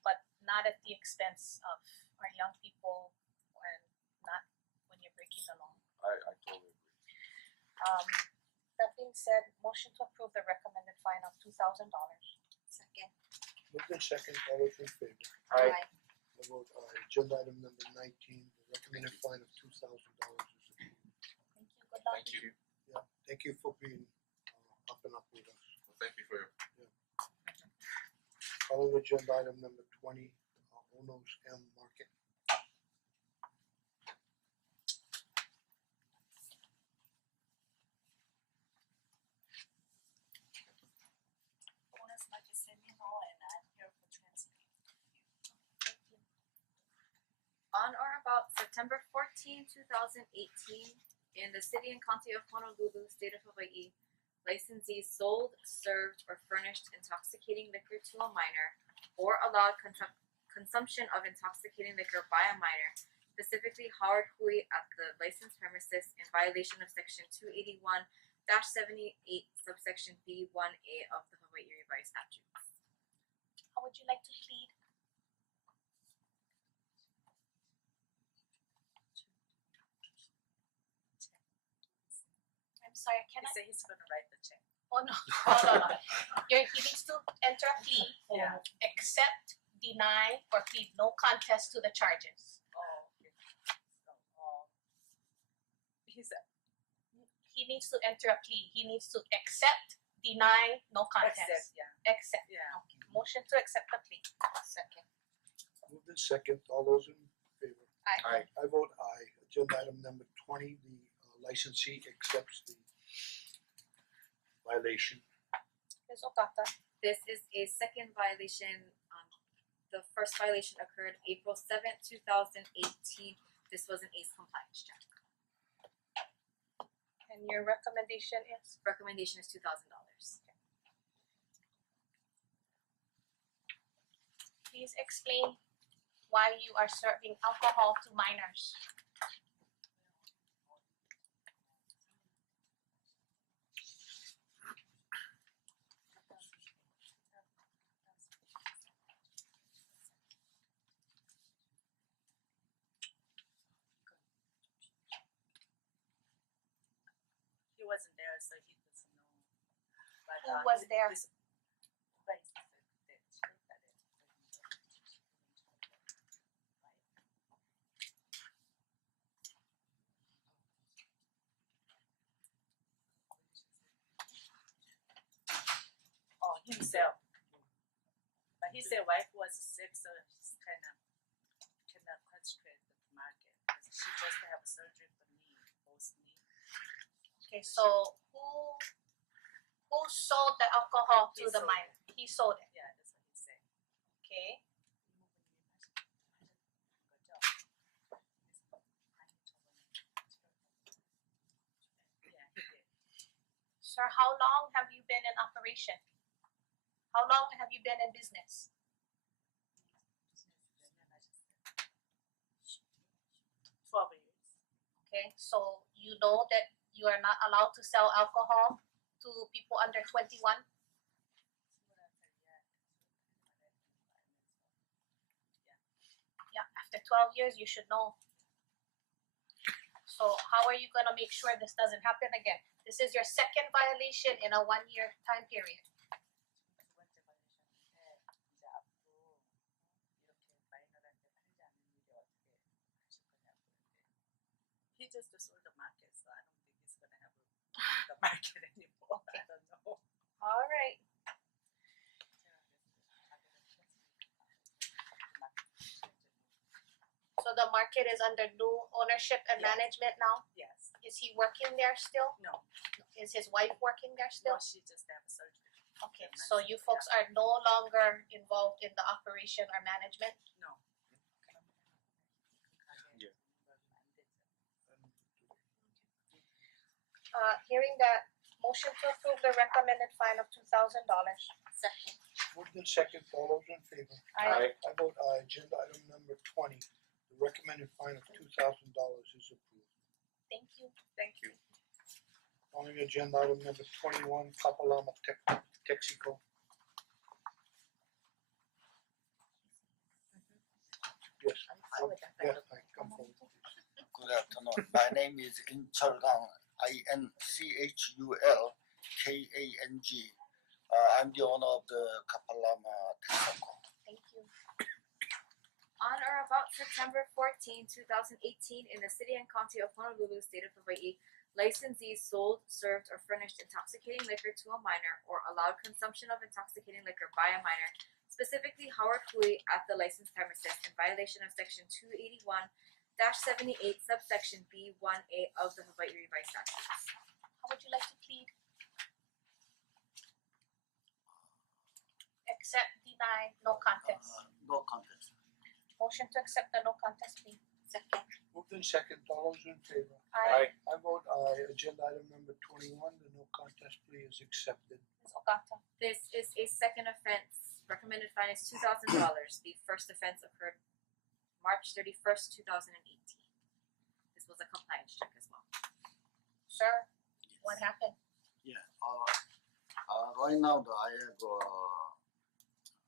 but not at the expense of our young people and not when you're breaking the law. I totally agree. That being said, motion to approve the recommended fine of $2,000. Second. Moved in second, all those in favor? Aye. I vote aye. Agenda item number 19, the recommended fine of $2,000 is approved. Thank you, good luck. Thank you. Yeah, thank you for being up and up with us. Thank you for your Calling agenda item number 20, Onos M Market. Owners Market Sydney Hall, and I'm here for transfer. On or about September 14, 2018, in the city and county of Honolulu, state of Hawaii, licensees sold, served, or furnished intoxicating liquor to a minor or allowed consumption of intoxicating liquor by a minor, specifically hard hui at the licensed premises in violation of section 281-78 subsection B1A of the Hawaii Revised Statutes. How would you like to plead? I'm sorry, can I? He said he's gonna write the check. Oh no, no. He needs to enter a plea, accept, deny, or plead no contest to the charges. Oh, okay. So, he said, He needs to enter a plea. He needs to accept, deny, no contest. accept, yeah. Accept. Yeah. Okay. Motion to accept the plea. Second. Moved in second, all those in favor? Aye. I vote aye. Agenda item number 20, the licensee accepts the violation. Ms. Okata. This is a second violation. The first violation occurred April 7th, 2018. This was an ACE compliance check. And your recommendation is? Recommendation is $2,000. Please explain why you are serving alcohol to minors. he wasn't there, so he doesn't know. But, Who was there? But he said that she looked at it. Oh, himself. But he said wife was sick, so she's kind of concentrate with the market. Because she supposed to have a surgery for knee, both knee. Okay, so who sold the alcohol to He the sold minor? He sold it. Yeah, that's what he said. Okay. Yeah, he did. Sir, how long have you been in operation? How long have you been in business? 12 years. Okay, so you know that you are not allowed to sell alcohol to people under 21? Yeah, after 12 years, you should know. So how are you gonna make sure this doesn't happen again? This is your second violation in a 1 year time period. He just sold the market, so I don't think he's gonna have the market anymore. I don't know. All right. So the market is under new ownership and Yes. management now? Yes. Is he working there still? No. Is his wife working there still? No, she just have surgery. Okay, so you folks are no longer involved in the operation or management? No. Hearing that, motion to approve the recommended fine of $2,000. Second. Moved in second, all those in favor? Aye. I vote aye, agenda item number 20, the recommended fine of $2,000 is approved. Thank you. Thank you. Calling agenda item number 21, Kapalama Texaco. Yes, yes, come forward. Good afternoon. My name is Inchul Kang, INCHULKANG. I'm the owner of the Kapalama Texaco. Thank you. On or about September 14, 2018, in the city and county of Honolulu, state of Hawaii, licensees sold, served, or furnished intoxicating liquor to a minor or allowed consumption of intoxicating liquor by a minor, specifically Howard Hui, at the licensed premises in violation of Section 281-78 subsection B1A of the Hawaii Revised Statutes. How would you like to plead? Accept, deny, no contest. No contest. Motion to accept the no contest plea. Second. Moved in second, all those in favor? Aye. I vote aye, agenda item number 21, the no contest plea is accepted. Ms. Ogata. This is a second offense. Recommended fine is $2,000. The first offense occurred March 31st, 2018. This was a compliance check as well. Sir, what happened? Yeah. Right now, I have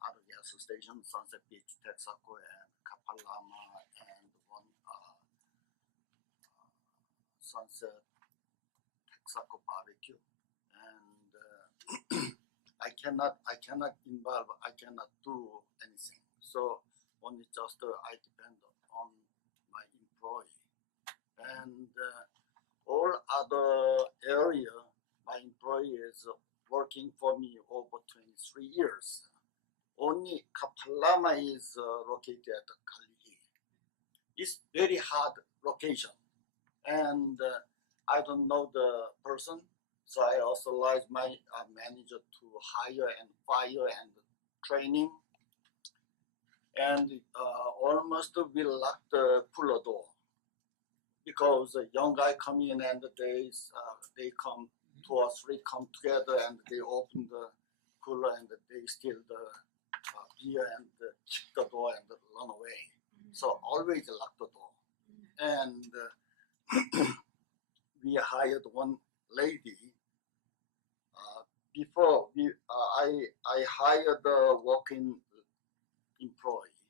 other gas station, Sunset Beach, Texaco, and Kapalama, and one Sunset Texaco barbecue, and I cannot involve. I cannot do anything. So only just I depend on my employee, and all other area my employee is working for me over 23 years. Only Kapalama is located at Kalihi. It's very hard location, and I don't know the person, so I authorize my manager to hire and fire and training. And almost we lock the puller door because a young guy come in and they come 2 or 3 come together and they open the cooler and they steal the beer and kick the door and run away. So always lock the door. And we hired one lady. Before I hired a working employee,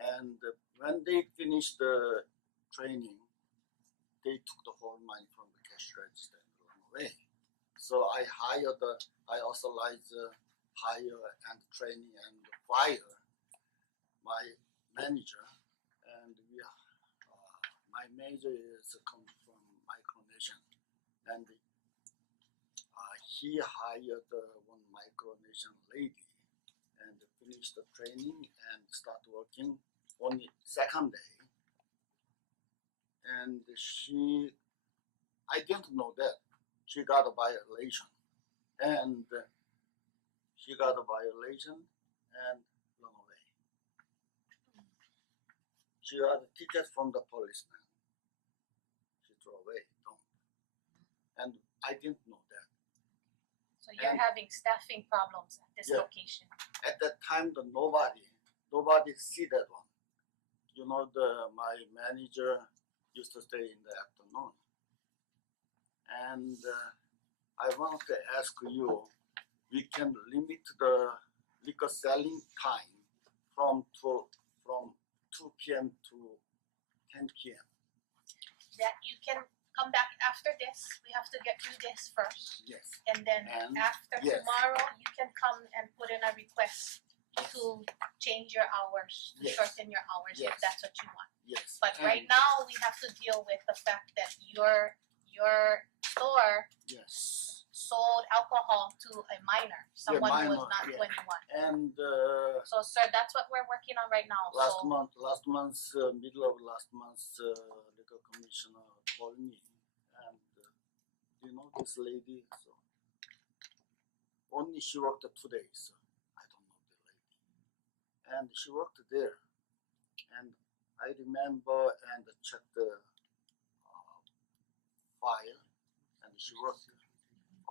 and when they finished the training, they took the whole money from the cash register and run away. So I authorized hire and training and fire my manager, and my manager is come from Micronesian, and he hired one Micronesian lady and finished the training and start working only second day, and I didn't know that she got a violation, and she got a violation and run away. She got a ticket from the policeman. She threw away, and I didn't know that. So you're having staffing problems at this location. At that time, nobody see that one. You know, my manager used to stay in the afternoon, and I want to ask you, we can limit the liquor selling time from 2 p.m. to 10 p.m. That you can come back after this, we have to get through this first. Yes. And then And after yes. tomorrow, you can come and put in a request to change your hours, to Yes. shorten your hours if Yes. that's what you want. Yes. But and right now, we have to deal with the fact that your store yes. sold alcohol to a minor, someone who was minor, not yeah. 21. And So, sir, that's what we're working on right now. last So, month, middle of last month, liquor commissioner called me, and do you know this lady? So only she worked 2 days. I don't know the lady, and she worked there, and I remember and checked the file, and she worked.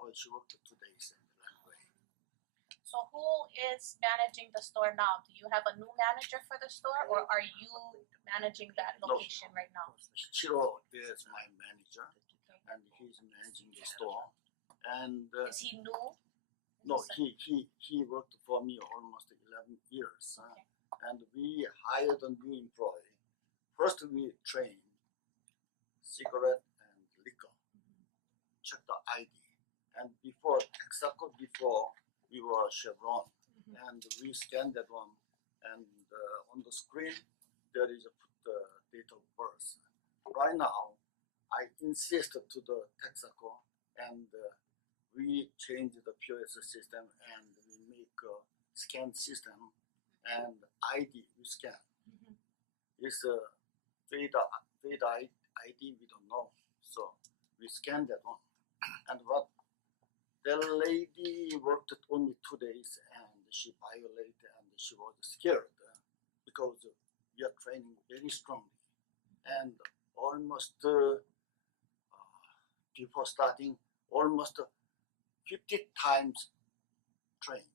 Oh, she worked 2 days in the library. so who is managing the store now? Do you have a new manager for the store, or are you managing that location right now? Chiro is my manager, and he's managing the store. And Is he new? no, he worked for me almost 11 years, and we hired a new employee. First, we trained cigarette and liquor, check the ID, and before Texaco, before we were Chevron, and we scanned that one, and on the screen there is a put the date of birth. Right now, I insist to the Texaco, and we change the POS system, and we make a scan system, and ID we scan. It's a fade ID we don't know, so we scan that one. And what the lady worked only 2 days, and she violated, and she was scared because we are training very strongly, and almost before starting, almost 50 times train.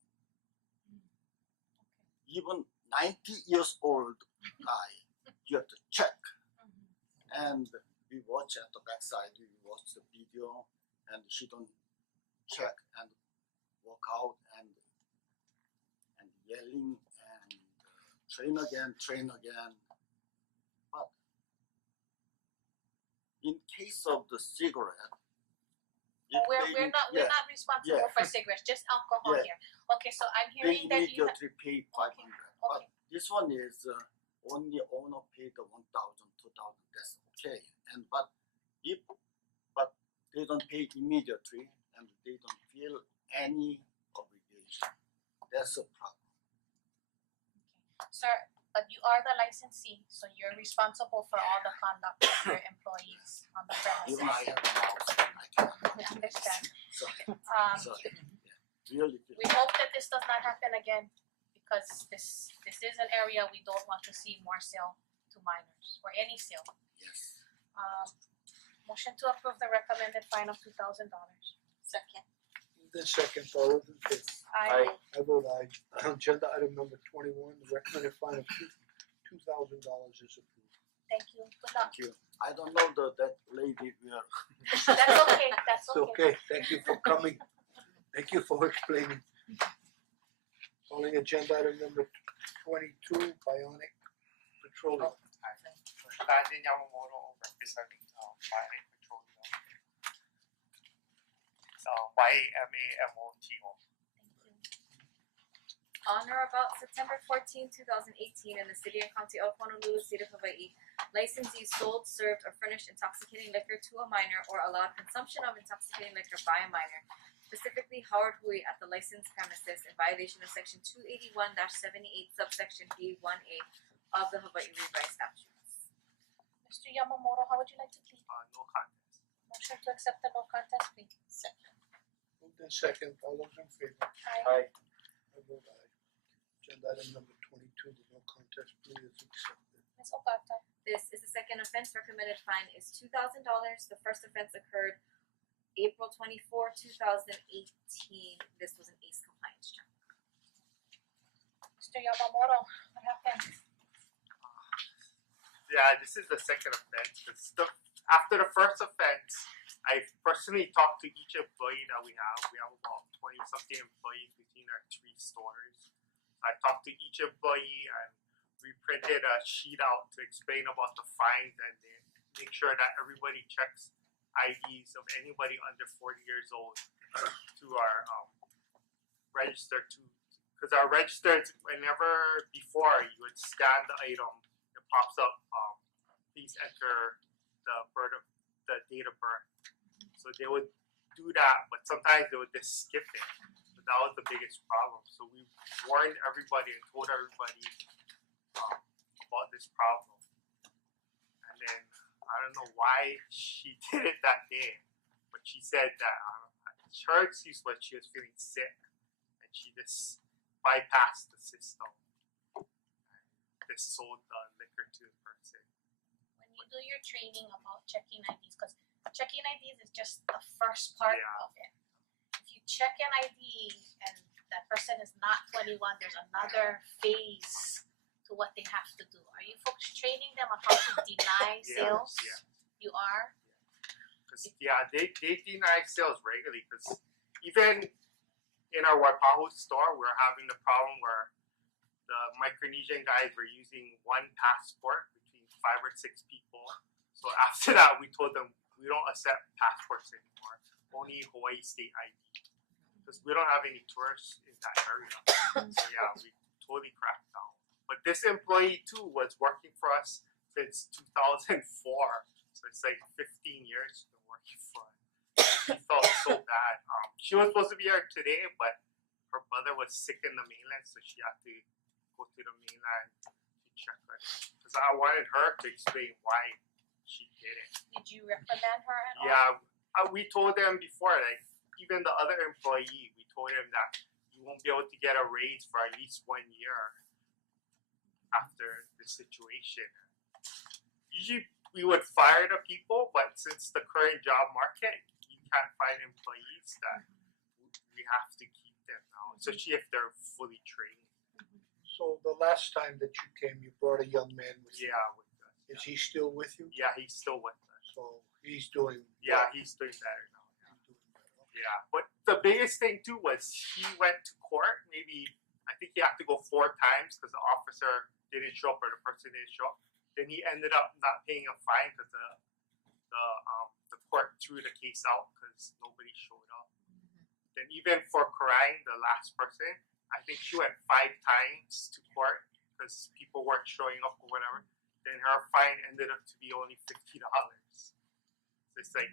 Even 90 years old guy, you have to check. And we watch at the backside, we watch the video, and she don't check and walk out and yelling and train again. But in case of the cigarette, We're not responsible for cigarettes, just alcohol here. Okay, so I'm they hearing that you have, immediately pay 500. But this one is only owner paid the 1,000, 2,000. That's okay. And but they don't pay immediately, and they don't feel any obligation. That's a problem. sir, but you are the licensee, so you're responsible for all the conduct of your employees on the premises. Even I have a mouse, I cannot. I understand. Sorry. Really. We hope that this does not happen again, because this is an area we don't want to see more sale to minors, or any sale. Yes. Motion to approve the recommended fine of $2,000. Second. The second, all those in favor? Aye. I vote aye. Agenda item number 21, the recommended fine of $2,000 is approved. Thank you. Good luck. Thank you. I don't know that lady will. That's okay. That's It's okay. okay, thank you for coming. Thank you for explaining. Calling agenda item number 22, Bionic Petroleum. Brandon Yamamoto, representing Bionic Petroleum. It's YAMAMOTO. On or about September 14, 2018, in the city and county of Honolulu, state of Hawaii, licensees sold, served, or furnished intoxicating liquor to a minor or allowed consumption of intoxicating liquor by a minor, specifically Howard Hui at the licensed premises in violation of Section 281-78 subsection B1A of the Hawaii Revised Statutes. Mr. Yamamoto, how would you like to plead? No contest. Motion to accept the no contest plea. Second. Moved in second, all those in favor? Aye. I vote aye. Agenda item number 22, the no contest plea is accepted. Ms. Ogata. This is the second offense. Recommended fine is $2,000. The first offense occurred April 24, 2018. This was an ACE compliance check. Mr. Yamamoto, what happened? Yeah, this is the second offense. After the first offense, I've personally talked to each employee that we have. We have about 20 something employees between our 3 stores. I talked to each employee and we printed a sheet out to explain about the fines and then make sure that everybody checks IDs of anybody under 40 years old to our register too. Because our registers, whenever before you would scan the item, it pops up, please enter the date of birth. So they would do that, but sometimes they would just skip it. So that was the biggest problem. So we warned everybody and told everybody about this problem. And then I don't know why she did it that day, but she said that her excuse was she was feeling sick and she just bypassed the system and just sold the liquor to the person. When you do your training about checking IDs, because checking IDs is just the first part of it. If you check an ID and that person is not 21, there's another phase to what they have to do. Are you folks training them on how to deny sales? Yeah. You are? Because they deny sales regularly. Because even in our Waipahu store, we're having the problem where the Micronesian guys were using one passport between 5 or 6 people. So after that, we told them we don't accept passports anymore. Only Hawaii State ID. Because we don't have any tourists in that area. So yeah, we totally cracked down. But this employee too was working for us since 2004. So it's like 15 years she's been working for us. She felt so bad. She was supposed to be here today, but her brother was sick in the mainland, so she had to go to the mainland to check her. Because I wanted her to explain why she did it. Did you reprimand her at all? Yeah, we told them before, like even the other employee, we told him that you won't be able to get a raise for at least 1 year after the situation. Usually we would fire the people, but since the current job market, you can't find employees that we have to keep them now, especially if they're fully trained. So the last time that you came, you brought a young man with you. Yeah, with us. Is he still with you? Yeah, he's still with us. So he's doing. Yeah, he's doing better now. Yeah, but the biggest thing too was he went to court. Maybe I think he had to go 4 times because the officer didn't show up or the person didn't show up. Then he ended up not paying a fine because the court threw the case out because nobody showed up. Then even for crying, the last person, I think she went 5 times to court because people weren't showing up or whatever. Then her fine ended up to be only $50. So it's like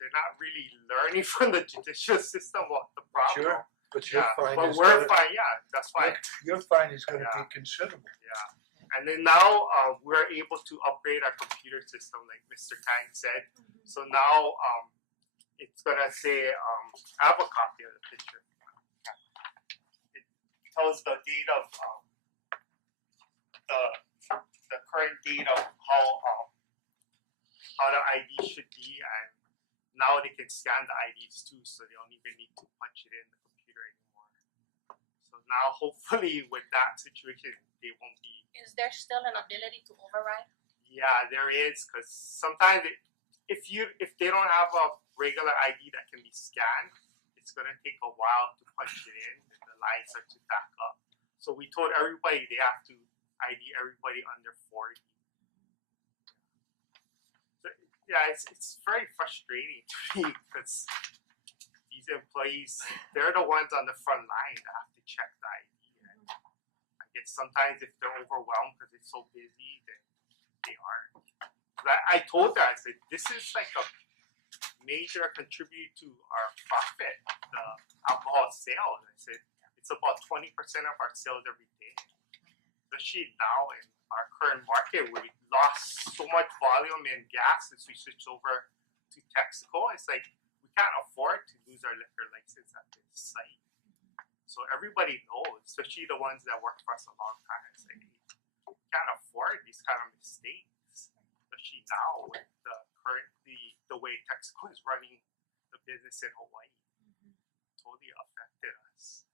they're not really learning from the judicial system what the problem. But your fine but is we're gonna- fine. Yeah, that's why. Your fine is going to be considerable. Yeah, and then now we're able to upgrade our computer system, like Mr. Tang said. So now it's gonna say I have a copy of the picture. It tells the date of the current date of how the ID should be, and now they can scan the IDs too, so they don't even need to punch it in the computer anymore. So now, hopefully, with that situation, they won't be. Is there still an ability to override? Yeah, there is, because sometimes if they don't have a regular ID that can be scanned, it's gonna take a while to punch it in, and the lines are to back up. So we told everybody they have to ID everybody under 40. So, yeah, it's very frustrating to me because these employees, they're the ones on the front line that have to check the ID. And I guess sometimes if they're overwhelmed because it's so busy, then they aren't. I told her, I said, this is like a major contributor to our profit, the alcohol sales. I said, it's about 20% of our sales every day. Especially now in our current market, we lost so much volume in gas since we switched over to Texaco. It's like we can't afford to lose our liquor license at this site. So everybody knows, especially the ones that worked for us a long time. It's like we can't afford these kind of mistakes, especially now with the way Texaco is running the business in Hawaii. Totally affected us.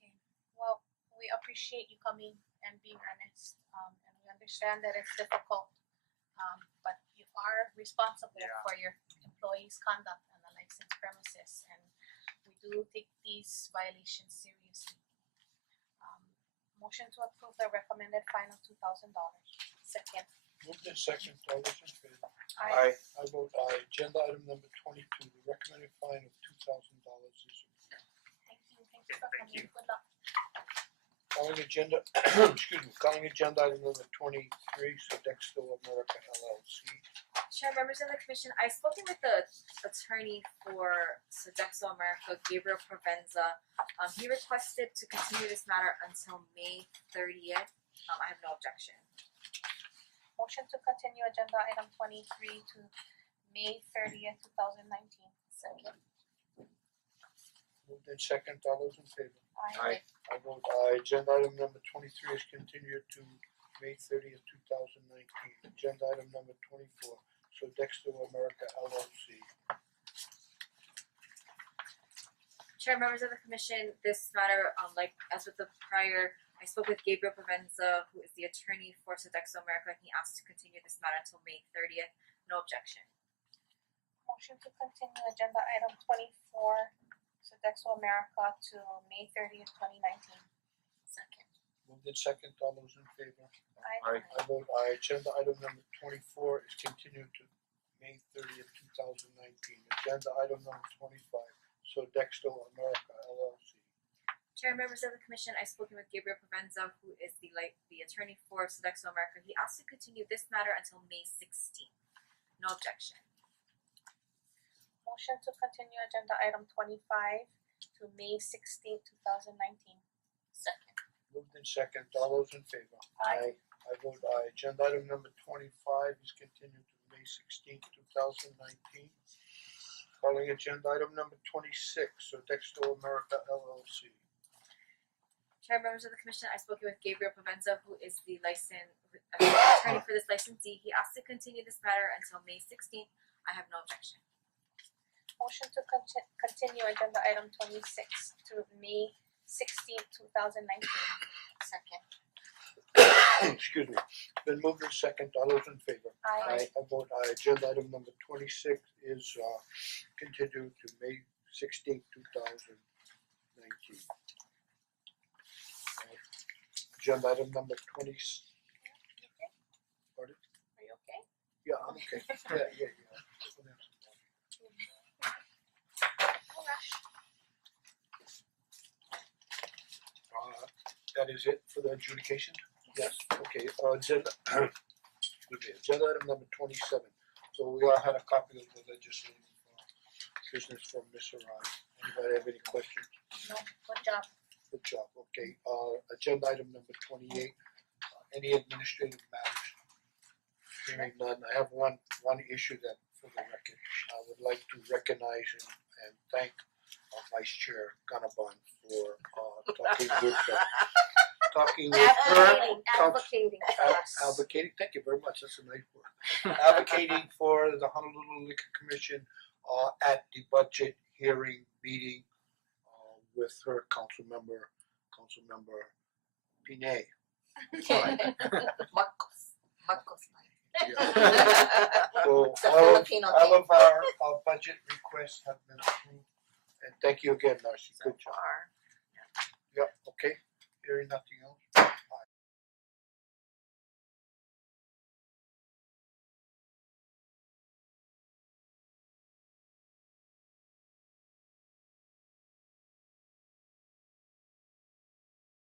Okay. Well, we appreciate you coming and being honest, and we understand that it's difficult, but you are responsible for your employees. employees' conduct on the licensed premises, and we do take these violations seriously. Motion to approve the recommended fine of $2,000. Second. Moved in second, all those in favor? Aye. I vote aye. Agenda item number 22, the recommended fine of $2,000 is approved. Thank you for coming, good luck. Calling agenda, excuse me, calling agenda item number 23, Sodexo America LLC. Chair, members of the commission, I've spoken with the attorney for Sodexo America, Gabriel Provenza. He requested to continue this matter until May 30th. I have no objection. Motion to continue agenda item 23 to May 30th, 2019. Second. Moved in second, all those in favor? Aye. I vote aye. Agenda item number 23 is continued to May 30th, 2019. Agenda item number 24, Sodexo America LLC. Chair, members of the commission, this matter, like as with the prior, I spoke with Gabriel Provenza, who is the attorney for Sodexo America, and he asked to continue this matter until May 30th. No objection. Motion to continue agenda item 24, Sodexo America to May 30th, 2019. Second. Moved in second, all those in favor? Aye. I vote aye. Agenda item number 24 is continued to May 30th, 2019. Agenda item number 25, Sodexo America LLC. Chair, members of the commission, I've spoken with Gabriel Provenza, who is the attorney for Sodexo America. He asked to continue this matter until May 16th. No objection. Motion to continue agenda item 25 to May 16th, 2019. Second. Moved in second, all those in favor? Aye. I vote aye. Agenda item number 25 is continued to May 16th, 2019. Calling agenda item number 26, Sodexo America LLC. Chair, members of the commission, I've spoken with Gabriel Provenza, who is the attorney for this licensee. He asked to continue this matter until May 16th. I have no objection. Motion to continue agenda item 26 to May 16th, 2019. Second. Excuse me. Been moved in second, all those in favor? Aye. I vote aye. Agenda item number 26 is continued to May 16th, 2019. Agenda item number 20. Pardon? Are you okay? Yeah, I'm okay. Yeah. No rush. That is it for the adjudication? Yes. Okay, agenda, agenda item number 27. So we all had a copy of the legislative business from Ms. Arai. Anybody have any questions? No, good job. Good job, okay. Agenda item number 28, any administrative matters? Hearing none, I have one issue that, for the record, I would like to recognize and thank our Vice Chair Ganaban for talking with her. Advocating for us. Advocating, thank you very much, that's a nice word. Advocating for the Honolulu Liquor Commission at the budget hearing meeting with her council member Pinay. Marcos. So It's a all Filipino of name. our budget requests have been approved, and thank you again, Narcy, good job. Yep, okay, hearing nothing